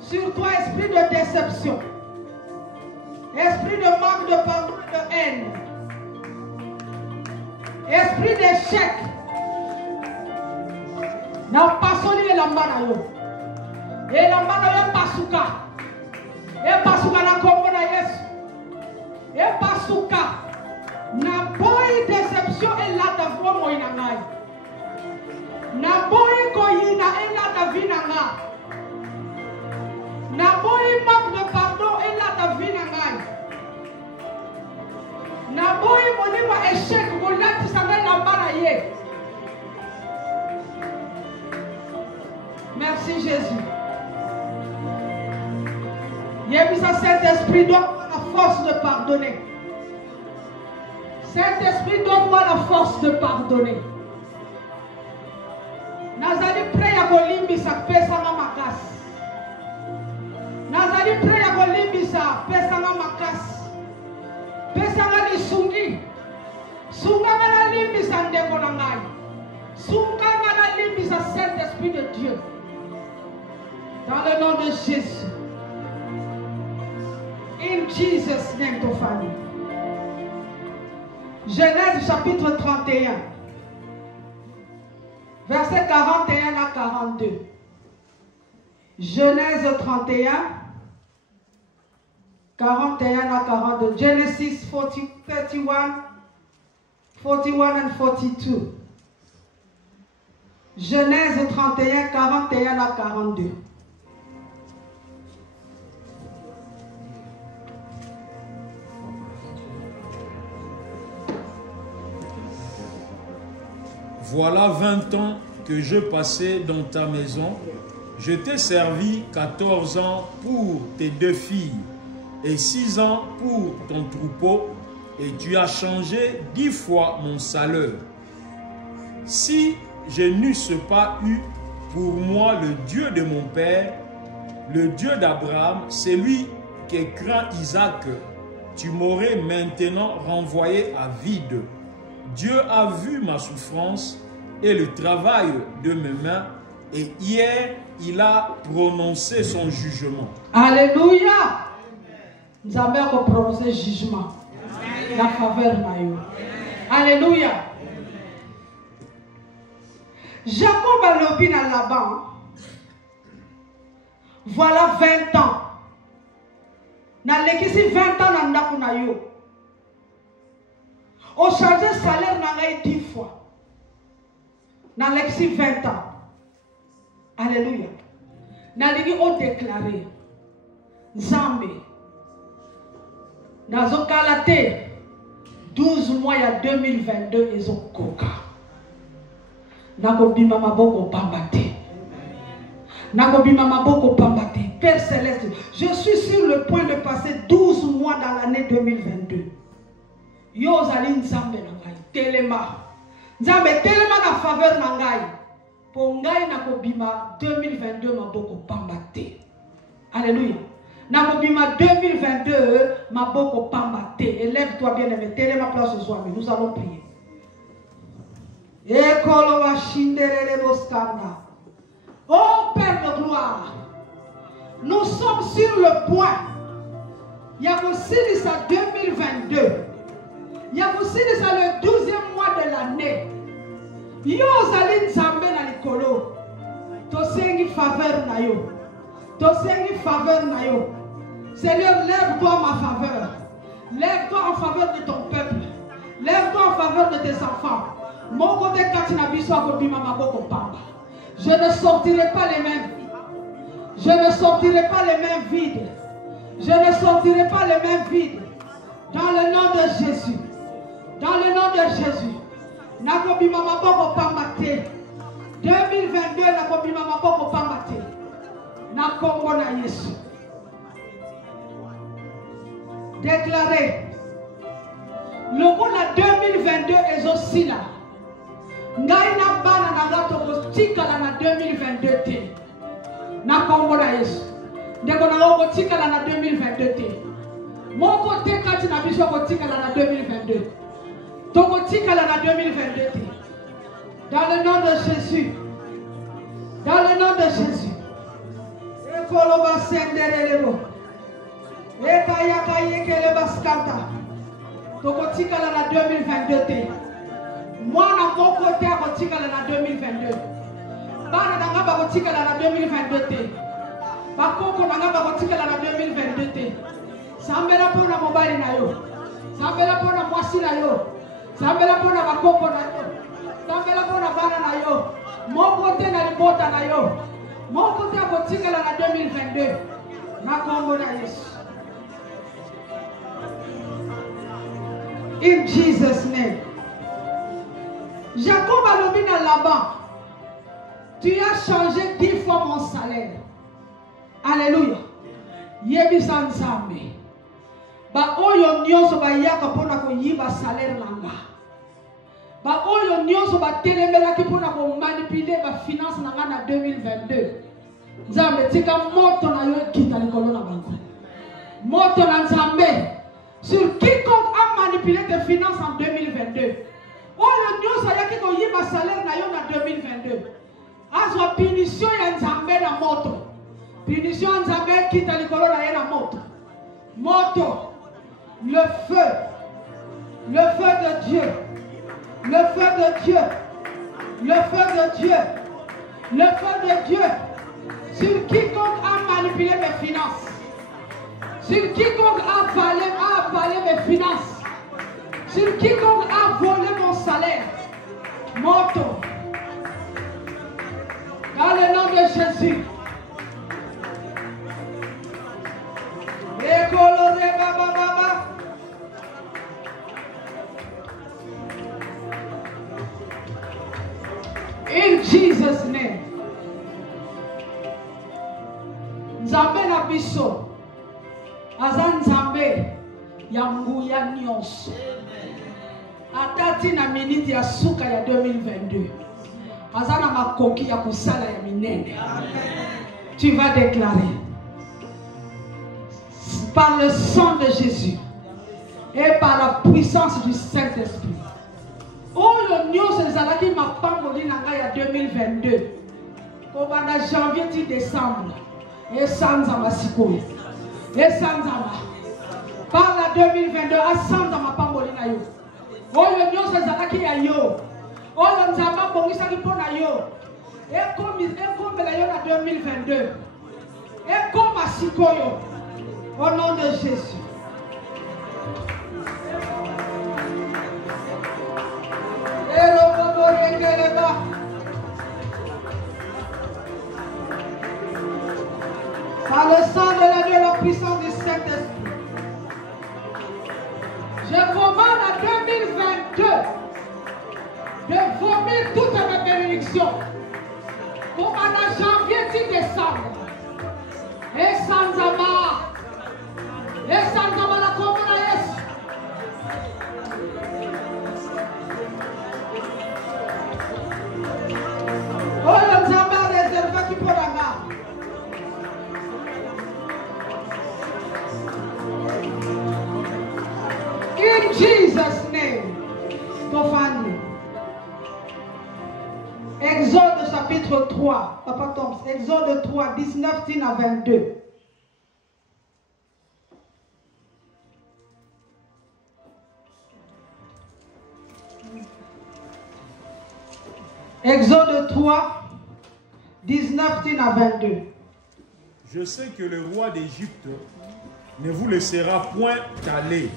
sur toi, esprit de déception. Esprit de manque de pardon et de haine. Esprit d'échec. N'a pas soli l'ambana yo. Et l'ambana yo pasuka. Et pasuka na kombo na Yesu. Et pasuka na boy déception et la ta voix mo ina ngai. Na boy ko ina et la ta vie na ngai. Na boy manque de pardon et la ta vie na ngai. Na boy mo ma échec mo la ti sa la bana ye. Merci Jésus. Yébisa Saint-Esprit, donne-moi la force de pardonner. Saint-Esprit, donne-moi la force de pardonner. Nazali prêt à kolimbisa pesanga makasi. Nazali prêt à kolimbisa pesanga makasi. Pesanga lisungi. Sunganga na limbisa ndeko na ngai. Sunganga na limbisa Saint-Esprit de Dieu. Dans le nom de Jésus. In Jesus' name, ton famille. Genèse chapitre 31. Verset 41 à 42. Genèse 31. 41 à 42. Genesis 31, 41 and 42. Genèse 31, 41 à 42. Voilà 20 ans que je passais dans ta maison. Je t'ai servi 14 ans pour tes 2 filles et 6 ans pour ton troupeau, et tu as changé 10 fois mon salaire. Si je n'eusse pas eu pour moi le Dieu de mon père, le Dieu d'Abraham, celui qui craint Isaac, tu m'aurais maintenant renvoyé à vide. Dieu a vu ma souffrance et le travail de mes mains, et hier, il a prononcé son jugement. Alléluia. Nous avons prononcé jugement. La faveur maillot. Alléluia. Jacob a lobby à Laban. Voilà 20 ans. Dans l'église 20 ans, dans la yo. On charge salaire dans 10 fois. Dans l'exil 20 ans. Alléluia. Dans l'église, on déclaré Zambé. Dans un calaté, 12 mois, il y a 2022, ils ont coca. Nakobima maboko pambate. Nakobima maboko pambate. Père Céleste, je suis sur le point de passer 12 mois dans l'année 2022. Yo zali nzambe nangai telema nzambe telema na faveur nangai po ngai nakobima 2022 maboko pambate. Alléluia. Nakobima 2022 maboko pambate. Élève-toi bien aimé, telema place ce soir, mais nous allons prier. Ekolo wa shinderele boskanda. Oh Père de gloire, nous sommes sur le point. Il y a aussi ça 2022. Il y a aussi ça le 12e mois de l'année. Yo zali nzambe na likolo. Tosengi faveur na yo. Tosengi faveur na yo. Seigneur, lève-toi ma faveur. Lève-toi en faveur de ton peuple. Lève-toi en faveur de tes enfants. Mon côté katina biso akobima maboko pamba. Je ne sortirai pas les mains vides. Je ne sortirai pas les mains vides. Je ne sortirai pas les mains vides. Dans le nom de Jésus. Dans le nom de Jésus. Nakobima maboko pambate. 2022 nakobima maboko pambate. Nakongo na Yesu. Déclaré. Le mot la 2022 est aussi là. Ngai na bana na gato kotika na 2022 te. Nakongo na Yesu. Ndeko na ngo kotika na 2022 te. Moko te kati na biso kotika na 2022. Tokotika na 2022. Dans le nom de Jésus. Dans le nom de Jésus. Ekoloba senderelebo. Ekaya kayekele baskanta. Tokotika na 2022 te. Moi na mon côté kotika na 2022. Bana na ngaba kotika na 2022 te. Bakoko na ngaba kotika na 2022 te. Sambela pona mobile na yo. Sambela pona mwasi na yo. Sambela pona bakoko na yo. Sambela pona bana na yo. Moko te na libota na yo. Moko te akotikala na 2022. Na kombo na Yesu. In Jesus' name. Jacob a lobi na Laban. Tu as changé 10 fois mon salaire. Alléluia. Yebisa nzambe. Ba oyo nyonso ba yaka pona ko yiba salaire nanga. Ba oyo nyonso ba telemela ki pona ko manipuler ba finance nanga na 2022. Nzambe tika moto na yo kita likolo na bango. Moto na nzambe sur quiconque a manipulé tes finances en 2022. Oyo nyonso yaki ko yiba salaire na yo na 2022. Azwa punition ya nzambe na moto. Punition ya nzambe kita likolo na ye na moto. Moto. Le feu de Dieu, le feu de Dieu, le feu de Dieu, le feu de Dieu, sur quiconque a manipulé mes finances, sur quiconque a avalé mes finances, sur quiconque a volé mon salaire, moto, dans le nom de Jésus. In Jesus' name. Nzambe na biso. Aza nzambe ya nguya nyonso. Atati na minute ya suka ya 2022. Aza na makoki ya kusala ya minene. Tu vas déclarer. Par le sang de Jésus et par la puissance du Saint-Esprit. Oyo nyonso ezalaki mapamboli na ngai ya 2022. Kobanda janvier ti décembre. Esanzama sikoyo. Esanzama. Par la 2022 asanzama pamboli na yo. Oyo nyonso ezalaki ya yo. Oyo nzambe abongisaki mpo na yo. Ekombela yo na 2022. Ekoma sikoyo. Au nom de Jésus. Par le sang de la Dieu et la puissance du Saint-Esprit, je commande à 2022 de vomir toutes mes bénédictions. Commande à janvier 10 décembre. Et sans amarre. Et sans amarre la commune à Yesu. Oh, le Zamba réservé qui pour la gare. In Jesus' name. Tofani. Exode chapitre 3. Papa Thomas. Exode 3, 19 à 22. Exode 3, 19 à 22. Je sais que le roi d'Égypte ne vous laissera point aller,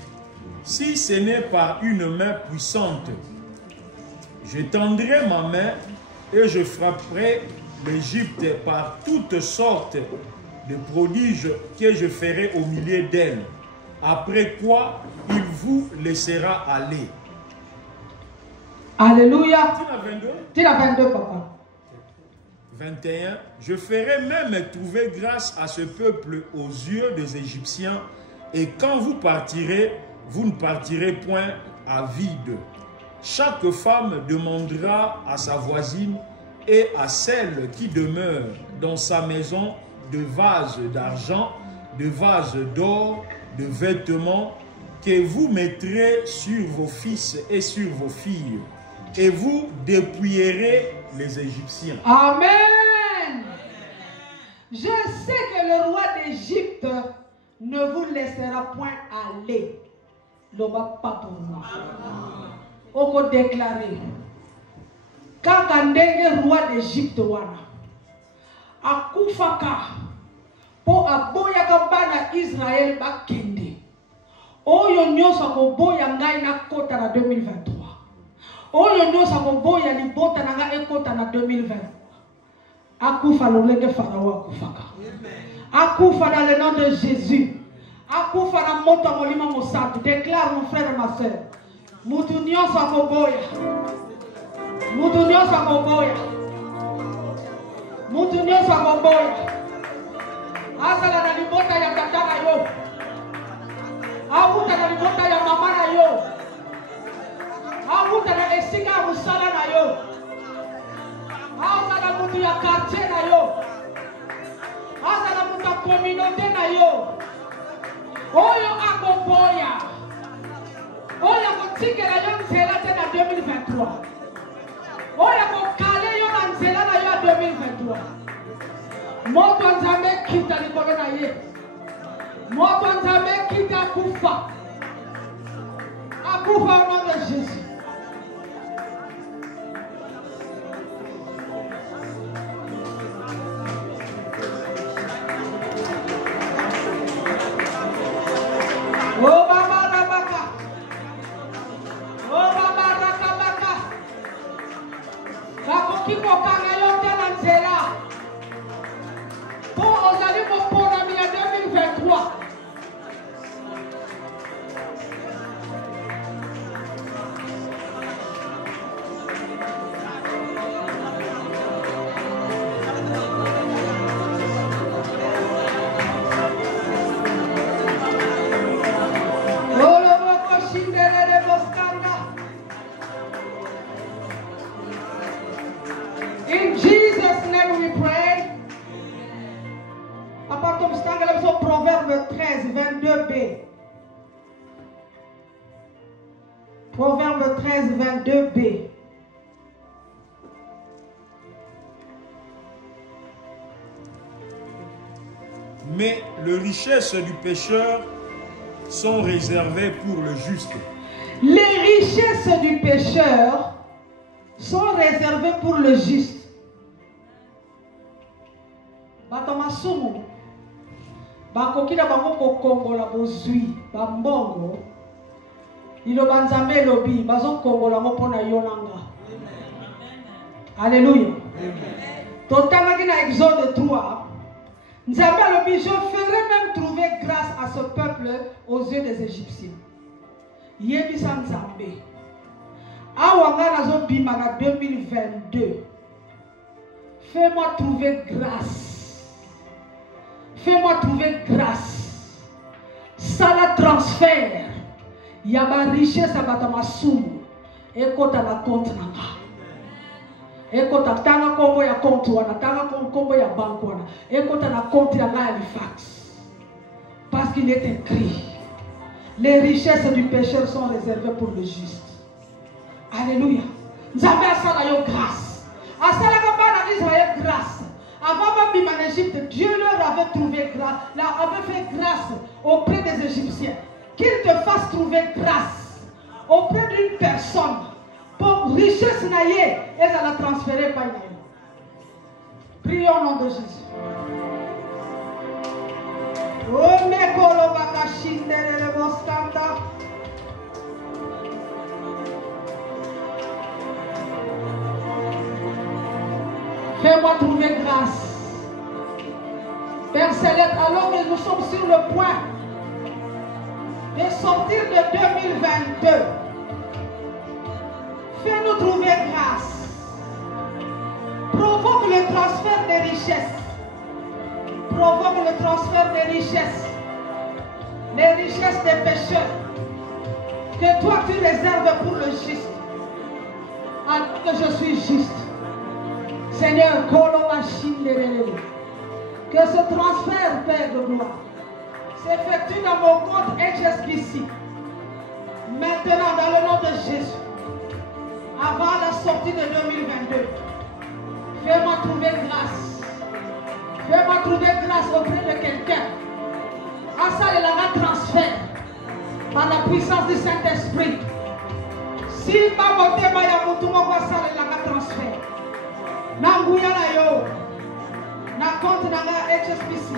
si ce n'est par une main puissante. Je tendrai ma main et je frapperai l'Égypte par toutes sortes de prodiges que je ferai au milieu d'elle. Après quoi, il vous laissera aller. Alléluia. Tu l'as 22? 22, papa. 21. Je ferai même trouver grâce à ce peuple aux yeux des Égyptiens, et quand vous partirez, vous ne partirez point à vide. Chaque femme demandera à sa voisine et à celle qui demeure dans sa maison de vases d'argent, de vases d'or, de vêtements que vous mettrez sur vos fils et sur vos filles, et vous dépouillerez les Égyptiens. Amen. Je sais que le roi d'Égypte ne vous laissera point aller. Ne va pas pour moi. On peut déclarer. Quand le roi d'Égypte wana akufaka po aboyaka bana Israël bakende. Oyo nyonso akoboya ngai na kota na 2023. Oyo nyonso akoboya libota na ngai ekota na 2020. Akufa lolenge Pharaon akufaka. Akufa dans le nom de Jésus. Akufa na moto molima mosato. Déclare mon frère et ma soeur. Mutu nyonso akoboya. Mutu nyonso akoboya. Mutu nyonso akoboya. Asala na libota ya tata na yo. Amuta na libota ya mama na yo. Amuta na esika ya musala na yo. Asala mutu ya quartier na yo. Asala mutu ya communauté na yo. Oyo akoboya. Oyo akotikela yo nzela te na 2023. Oyo akokale yo na nzela na yo ya 2023. Moto nzambe kita likolo na ye. Moto nzambe kita akufa. Akufa au nom de Jésus. Oh Baba Rabaka. Oh Baba Rakabaka. Kakokiko kangayo tena nzela. Pour aujourd'hui mon programme en 2023. In Jesus' name we pray. Papa Tom Stangele, Proverbe 13, 22b. Proverbe 13, 22b. Mais les richesses du pécheur sont réservées pour le juste. Les richesses du pécheur sont réservées pour le juste. Batomasumu bakokina bango kokongola bozwi bambongo iloba nzambe elobi bazokongola ngo mpona yo nanga. Alléluia. Totangaki na Exode 3. Nzambe elobi, je ferai même trouver grâce à ce peuple aux yeux des Égyptiens. Yebisa nzambe awa nga nazobima na 2022. Fais-moi trouver grâce. Fais-moi trouver grâce. Sala transfert. Yaba richesse abatama sumu. Ekota na compte nanga. Ekota tanga kombo ya compte wana. Tanga kombo ya banque wana. Ekota na compte ya nga ya Halifax. Parce qu'il est écrit. Les richesses du pécheur sont réservées pour le juste. Alléluia. Nzambe asala yo grâce. Asala kabana Israël grâce. Avant même en Égypte, Dieu leur avait trouvé grâce, leur avait fait grâce auprès des Égyptiens. Qu'il te fasse trouver grâce auprès d'une personne pour richesse naïe et ça la transférer par naïe. Prions au nom de Jésus. Oh mekolo bakashindele le boskanda. Fais-moi trouver grâce. Père Céleste, alors que nous sommes sur le point de sortir de 2022, fais-nous trouver grâce. Provoque le transfert des richesses. Provoque le transfert des richesses. Les richesses des pécheurs. Que toi tu réserves pour le juste. Alors que je suis juste. Seigneur, que ce transfert, Père de gloire, s'effectue dans mon compte HSBC. Maintenant, dans le nom de Jésus, avant la sortie de 2022, fais-moi trouver grâce. Fais-moi trouver grâce auprès de quelqu'un. À ça, il y a un transfert par la puissance du Saint-Esprit. Si ma beauté m'a yamutu, moi, ça, il y a un transfert. Nanguya na yo na compte na HSBC.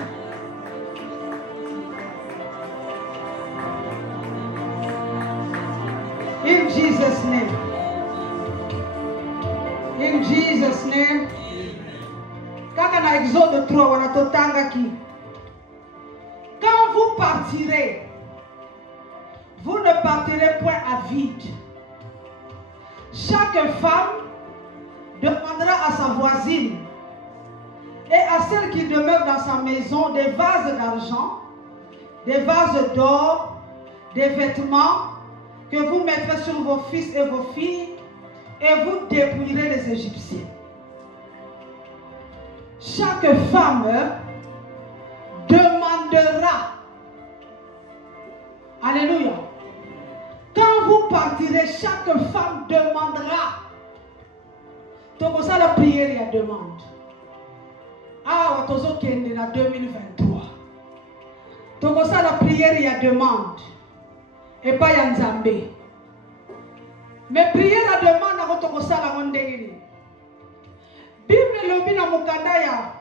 In Jesus' name. In Jesus' name. Kaka na Exode 3, wanatotanga ki. Quand vous partirez, vous ne partirez point à vide. Chaque femme demandera à sa voisine et à celle qui demeure dans sa maison des vases d'argent, des vases d'or, des vêtements que vous mettrez sur vos fils et vos filles et vous dépouillerez les Égyptiens. Chaque femme demandera. Alléluia. Quand vous partirez, chaque femme demandera. Donc ça la prière, il y a demande. Ah, tozo kende na 2023. Donc ça la prière, il y a demande. Et pas ya nzambe. Mais prière la demande na ko ça la mondengini. Bible lobi na mukanda ya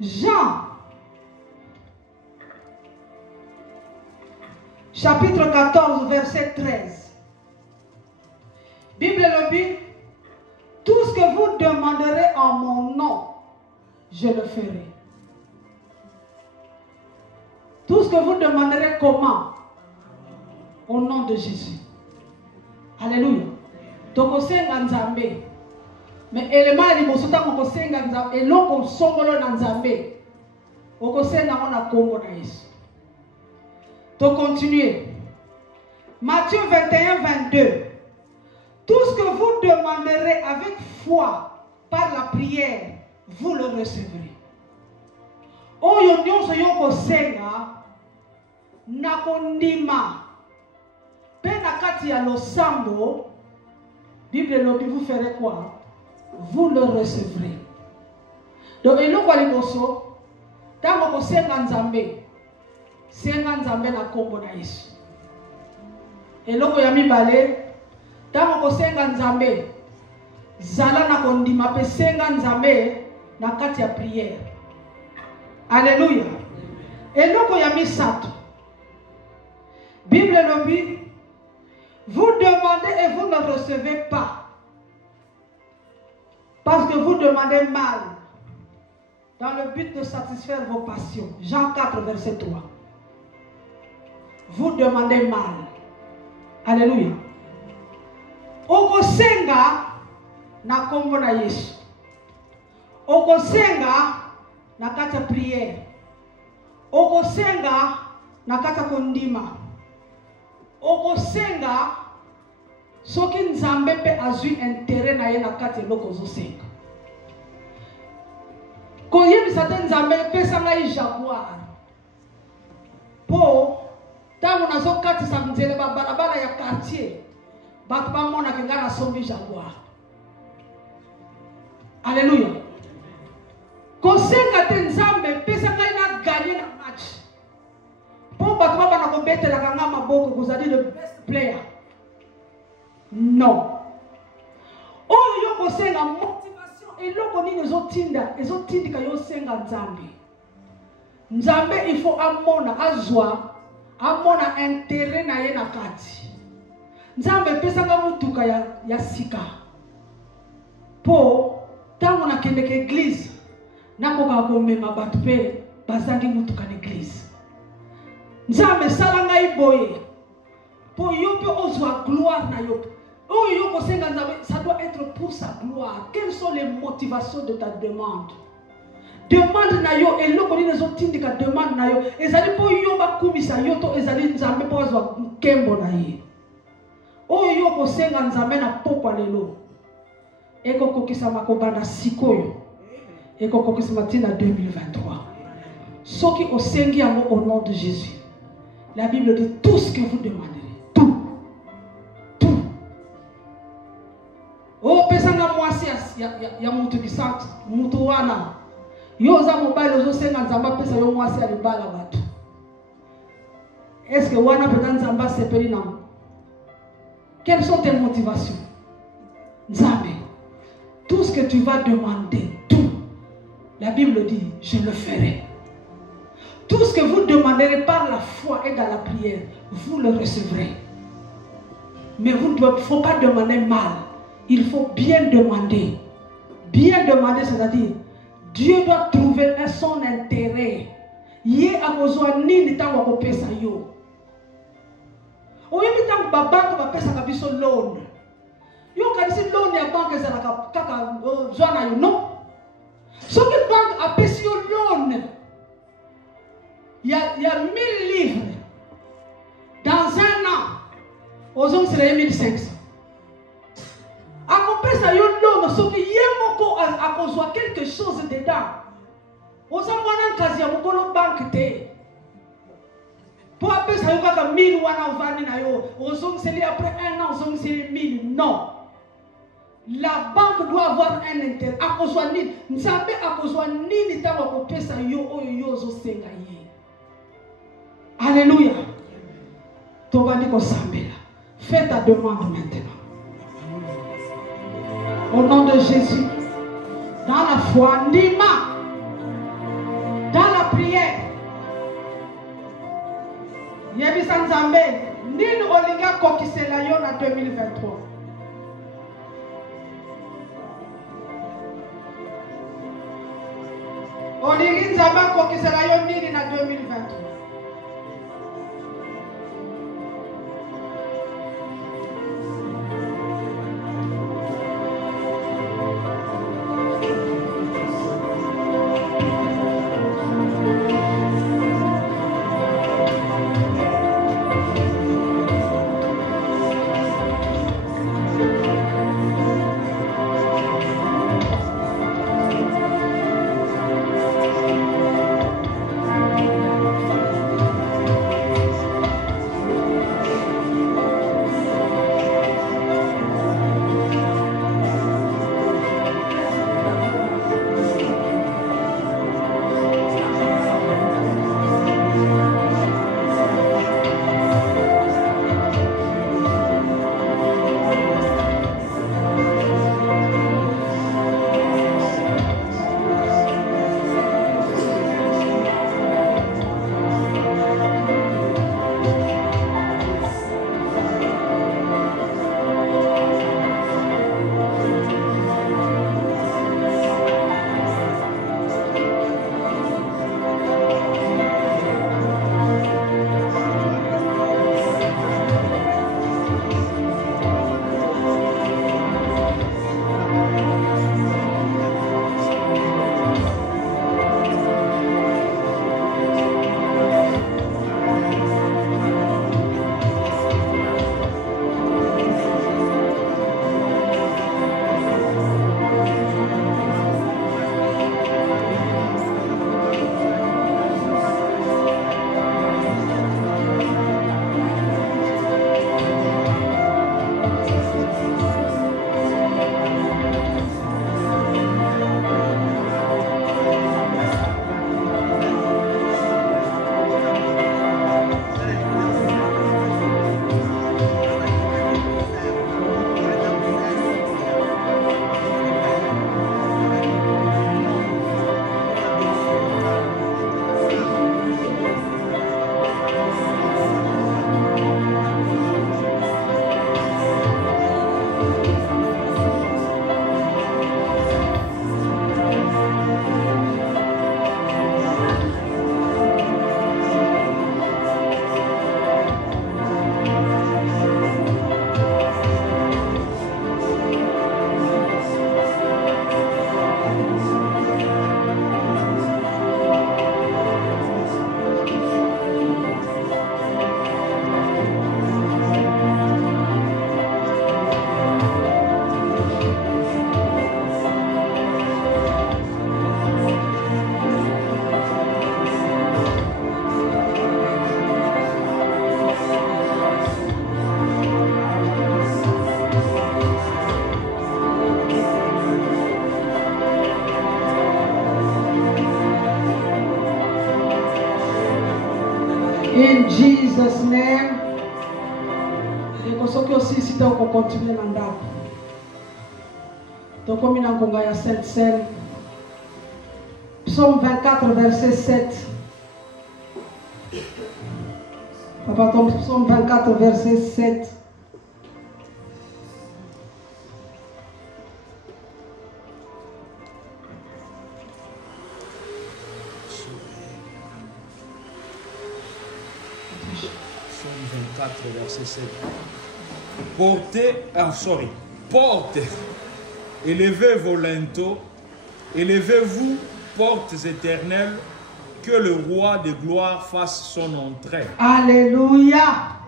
Jean chapitre 14 verset 13. Bible lobi, tout ce que vous demanderez en mon nom, je le ferai. Tout ce que vous demanderez comment? Au nom de Jésus. Alléluia. Donc on sait nzambe. Mais élément li bosota ko senga nzambe eloko songolo na nzambe. Oko senga na kombo na Yesu. Donc continuez. Matthieu 21, 22. Tout ce que vous demanderez avec foi par la prière, vous le recevrez. Oyo nyonso yoko senga na kondima. Pena kati ya losambo, Bible lobi, vous ferez quoi? Vous le recevrez. Donc eloko liboso, tango ko senga nzambe. Senga nzambe na kombo na Yesu. Eloko ya mibale, tango ko senga nzambe, zala na kondima pe senga nzambe na kati ya prière. Alléluia. Eloko ya misato. Bible lobi, vous demandez et vous ne recevez pas. Parce que vous demandez mal. Dans le but de satisfaire vos passions. Jean 4, verset 3. Vous demandez mal. Alléluia. Okosenga na kombo na Yesu. Okosenga na kata prière. Okosenga na kata kondima. Okosenga soki nzambe pe azui intérêt na ye na kati eloko ozosenga. Koyebisa te nzambe pesa ngai jaguar. Po tango nazokatisa nzele babalabala ya quartier bato bamonaka ngai nasombi jaguar. Alléluia. Kosenga te nzambe pesa ngai na gagner na match. Po bato babana kobetelaka ngai maboko kozali le best player. Non. Oh yo kosenga motivation eloko nini ezotindika yo senga nzambe. Nzambe il faut amona azwa amona intérêt na ye na kati. Nzambe pesa nga mutuka ya sika. Po tango na kendeke église nakoka komema bato pe bazangi mutuka na église. Nzambe sala ngai boye. Po yo pe ozwa gloire na yo. Oh, ça doit être pour sa gloire. Quelles sont les motivations de ta demande? Demande na yo et loko ni nezotindi ka demande na yo. Ezali po yo ba kumisa yo to ezali nzambe po azwa nkembo na ye. Oh yo ko senga nzambe na pokwa lelo. Eko kokisa makobanda sikoyo. Eko kokisa matina 2023. Soki osengi yango au nom de Jésus. La Bible dit tout ce que vous demandez. Oh, pesanga mwasi ya mutu kisante, mutu wana. Yo za mobile ozo senga nzamba pesa yo mwasi alibala batu. Est-ce que wana peta nzamba sepeli na? Quelles sont tes motivations? Nzambe, tout ce que tu vas demander, tout, la Bible dit, je le ferai. Tout ce que vous demanderez par la foi et dans la prière, vous le recevrez. Mais vous ne faut pas demander mal. Il faut bien demander. Bien demander, c'est-à-dire, Dieu doit trouver son intérêt. Yé a besoin ni tango ko pesa yo. Oyebi tango ba banque ba pesa ka biso loan. Yo ka disi loan ya banque za kaka zona yo non. So que banque a pesi yo loan. Il y a 1000 livres. Dans un an, aux hommes c'est 1500. A pesa yo loan, so que yemoko a besoin quelque chose dedans. Aux hommes kazi ya mukolo banque te. Pour appeler ça, il y a 1000 aux hommes c'est après un an, aux hommes c'est 1000. Non. La banque doit avoir un intérêt. A besoin ni, nous savons a besoin ni ni tawa ko pesa yo yo zo senga ye. Alléluia. Tobandi ko sambela. Fais ta demande maintenant. Au nom de Jésus. Dans la foi, Nima. Dans la prière. Yebisan Zambé, Nil Olinga Kokiselayon en 2023. Olirin Zamba Kokiselayon Nil en 2023. In Jesus' name. Et pour ceux qui aussi ici, on continue dans l'andap. Donc, comme il y a un Sainte Seine. Psaume 24, verset 7. Papa, Psaume 24, verset 7. Psaume 24, verset 7. Portez, élevez vos linteaux, élevez-vous, portes éternelles, que le roi de gloire fasse son entrée. Alléluia.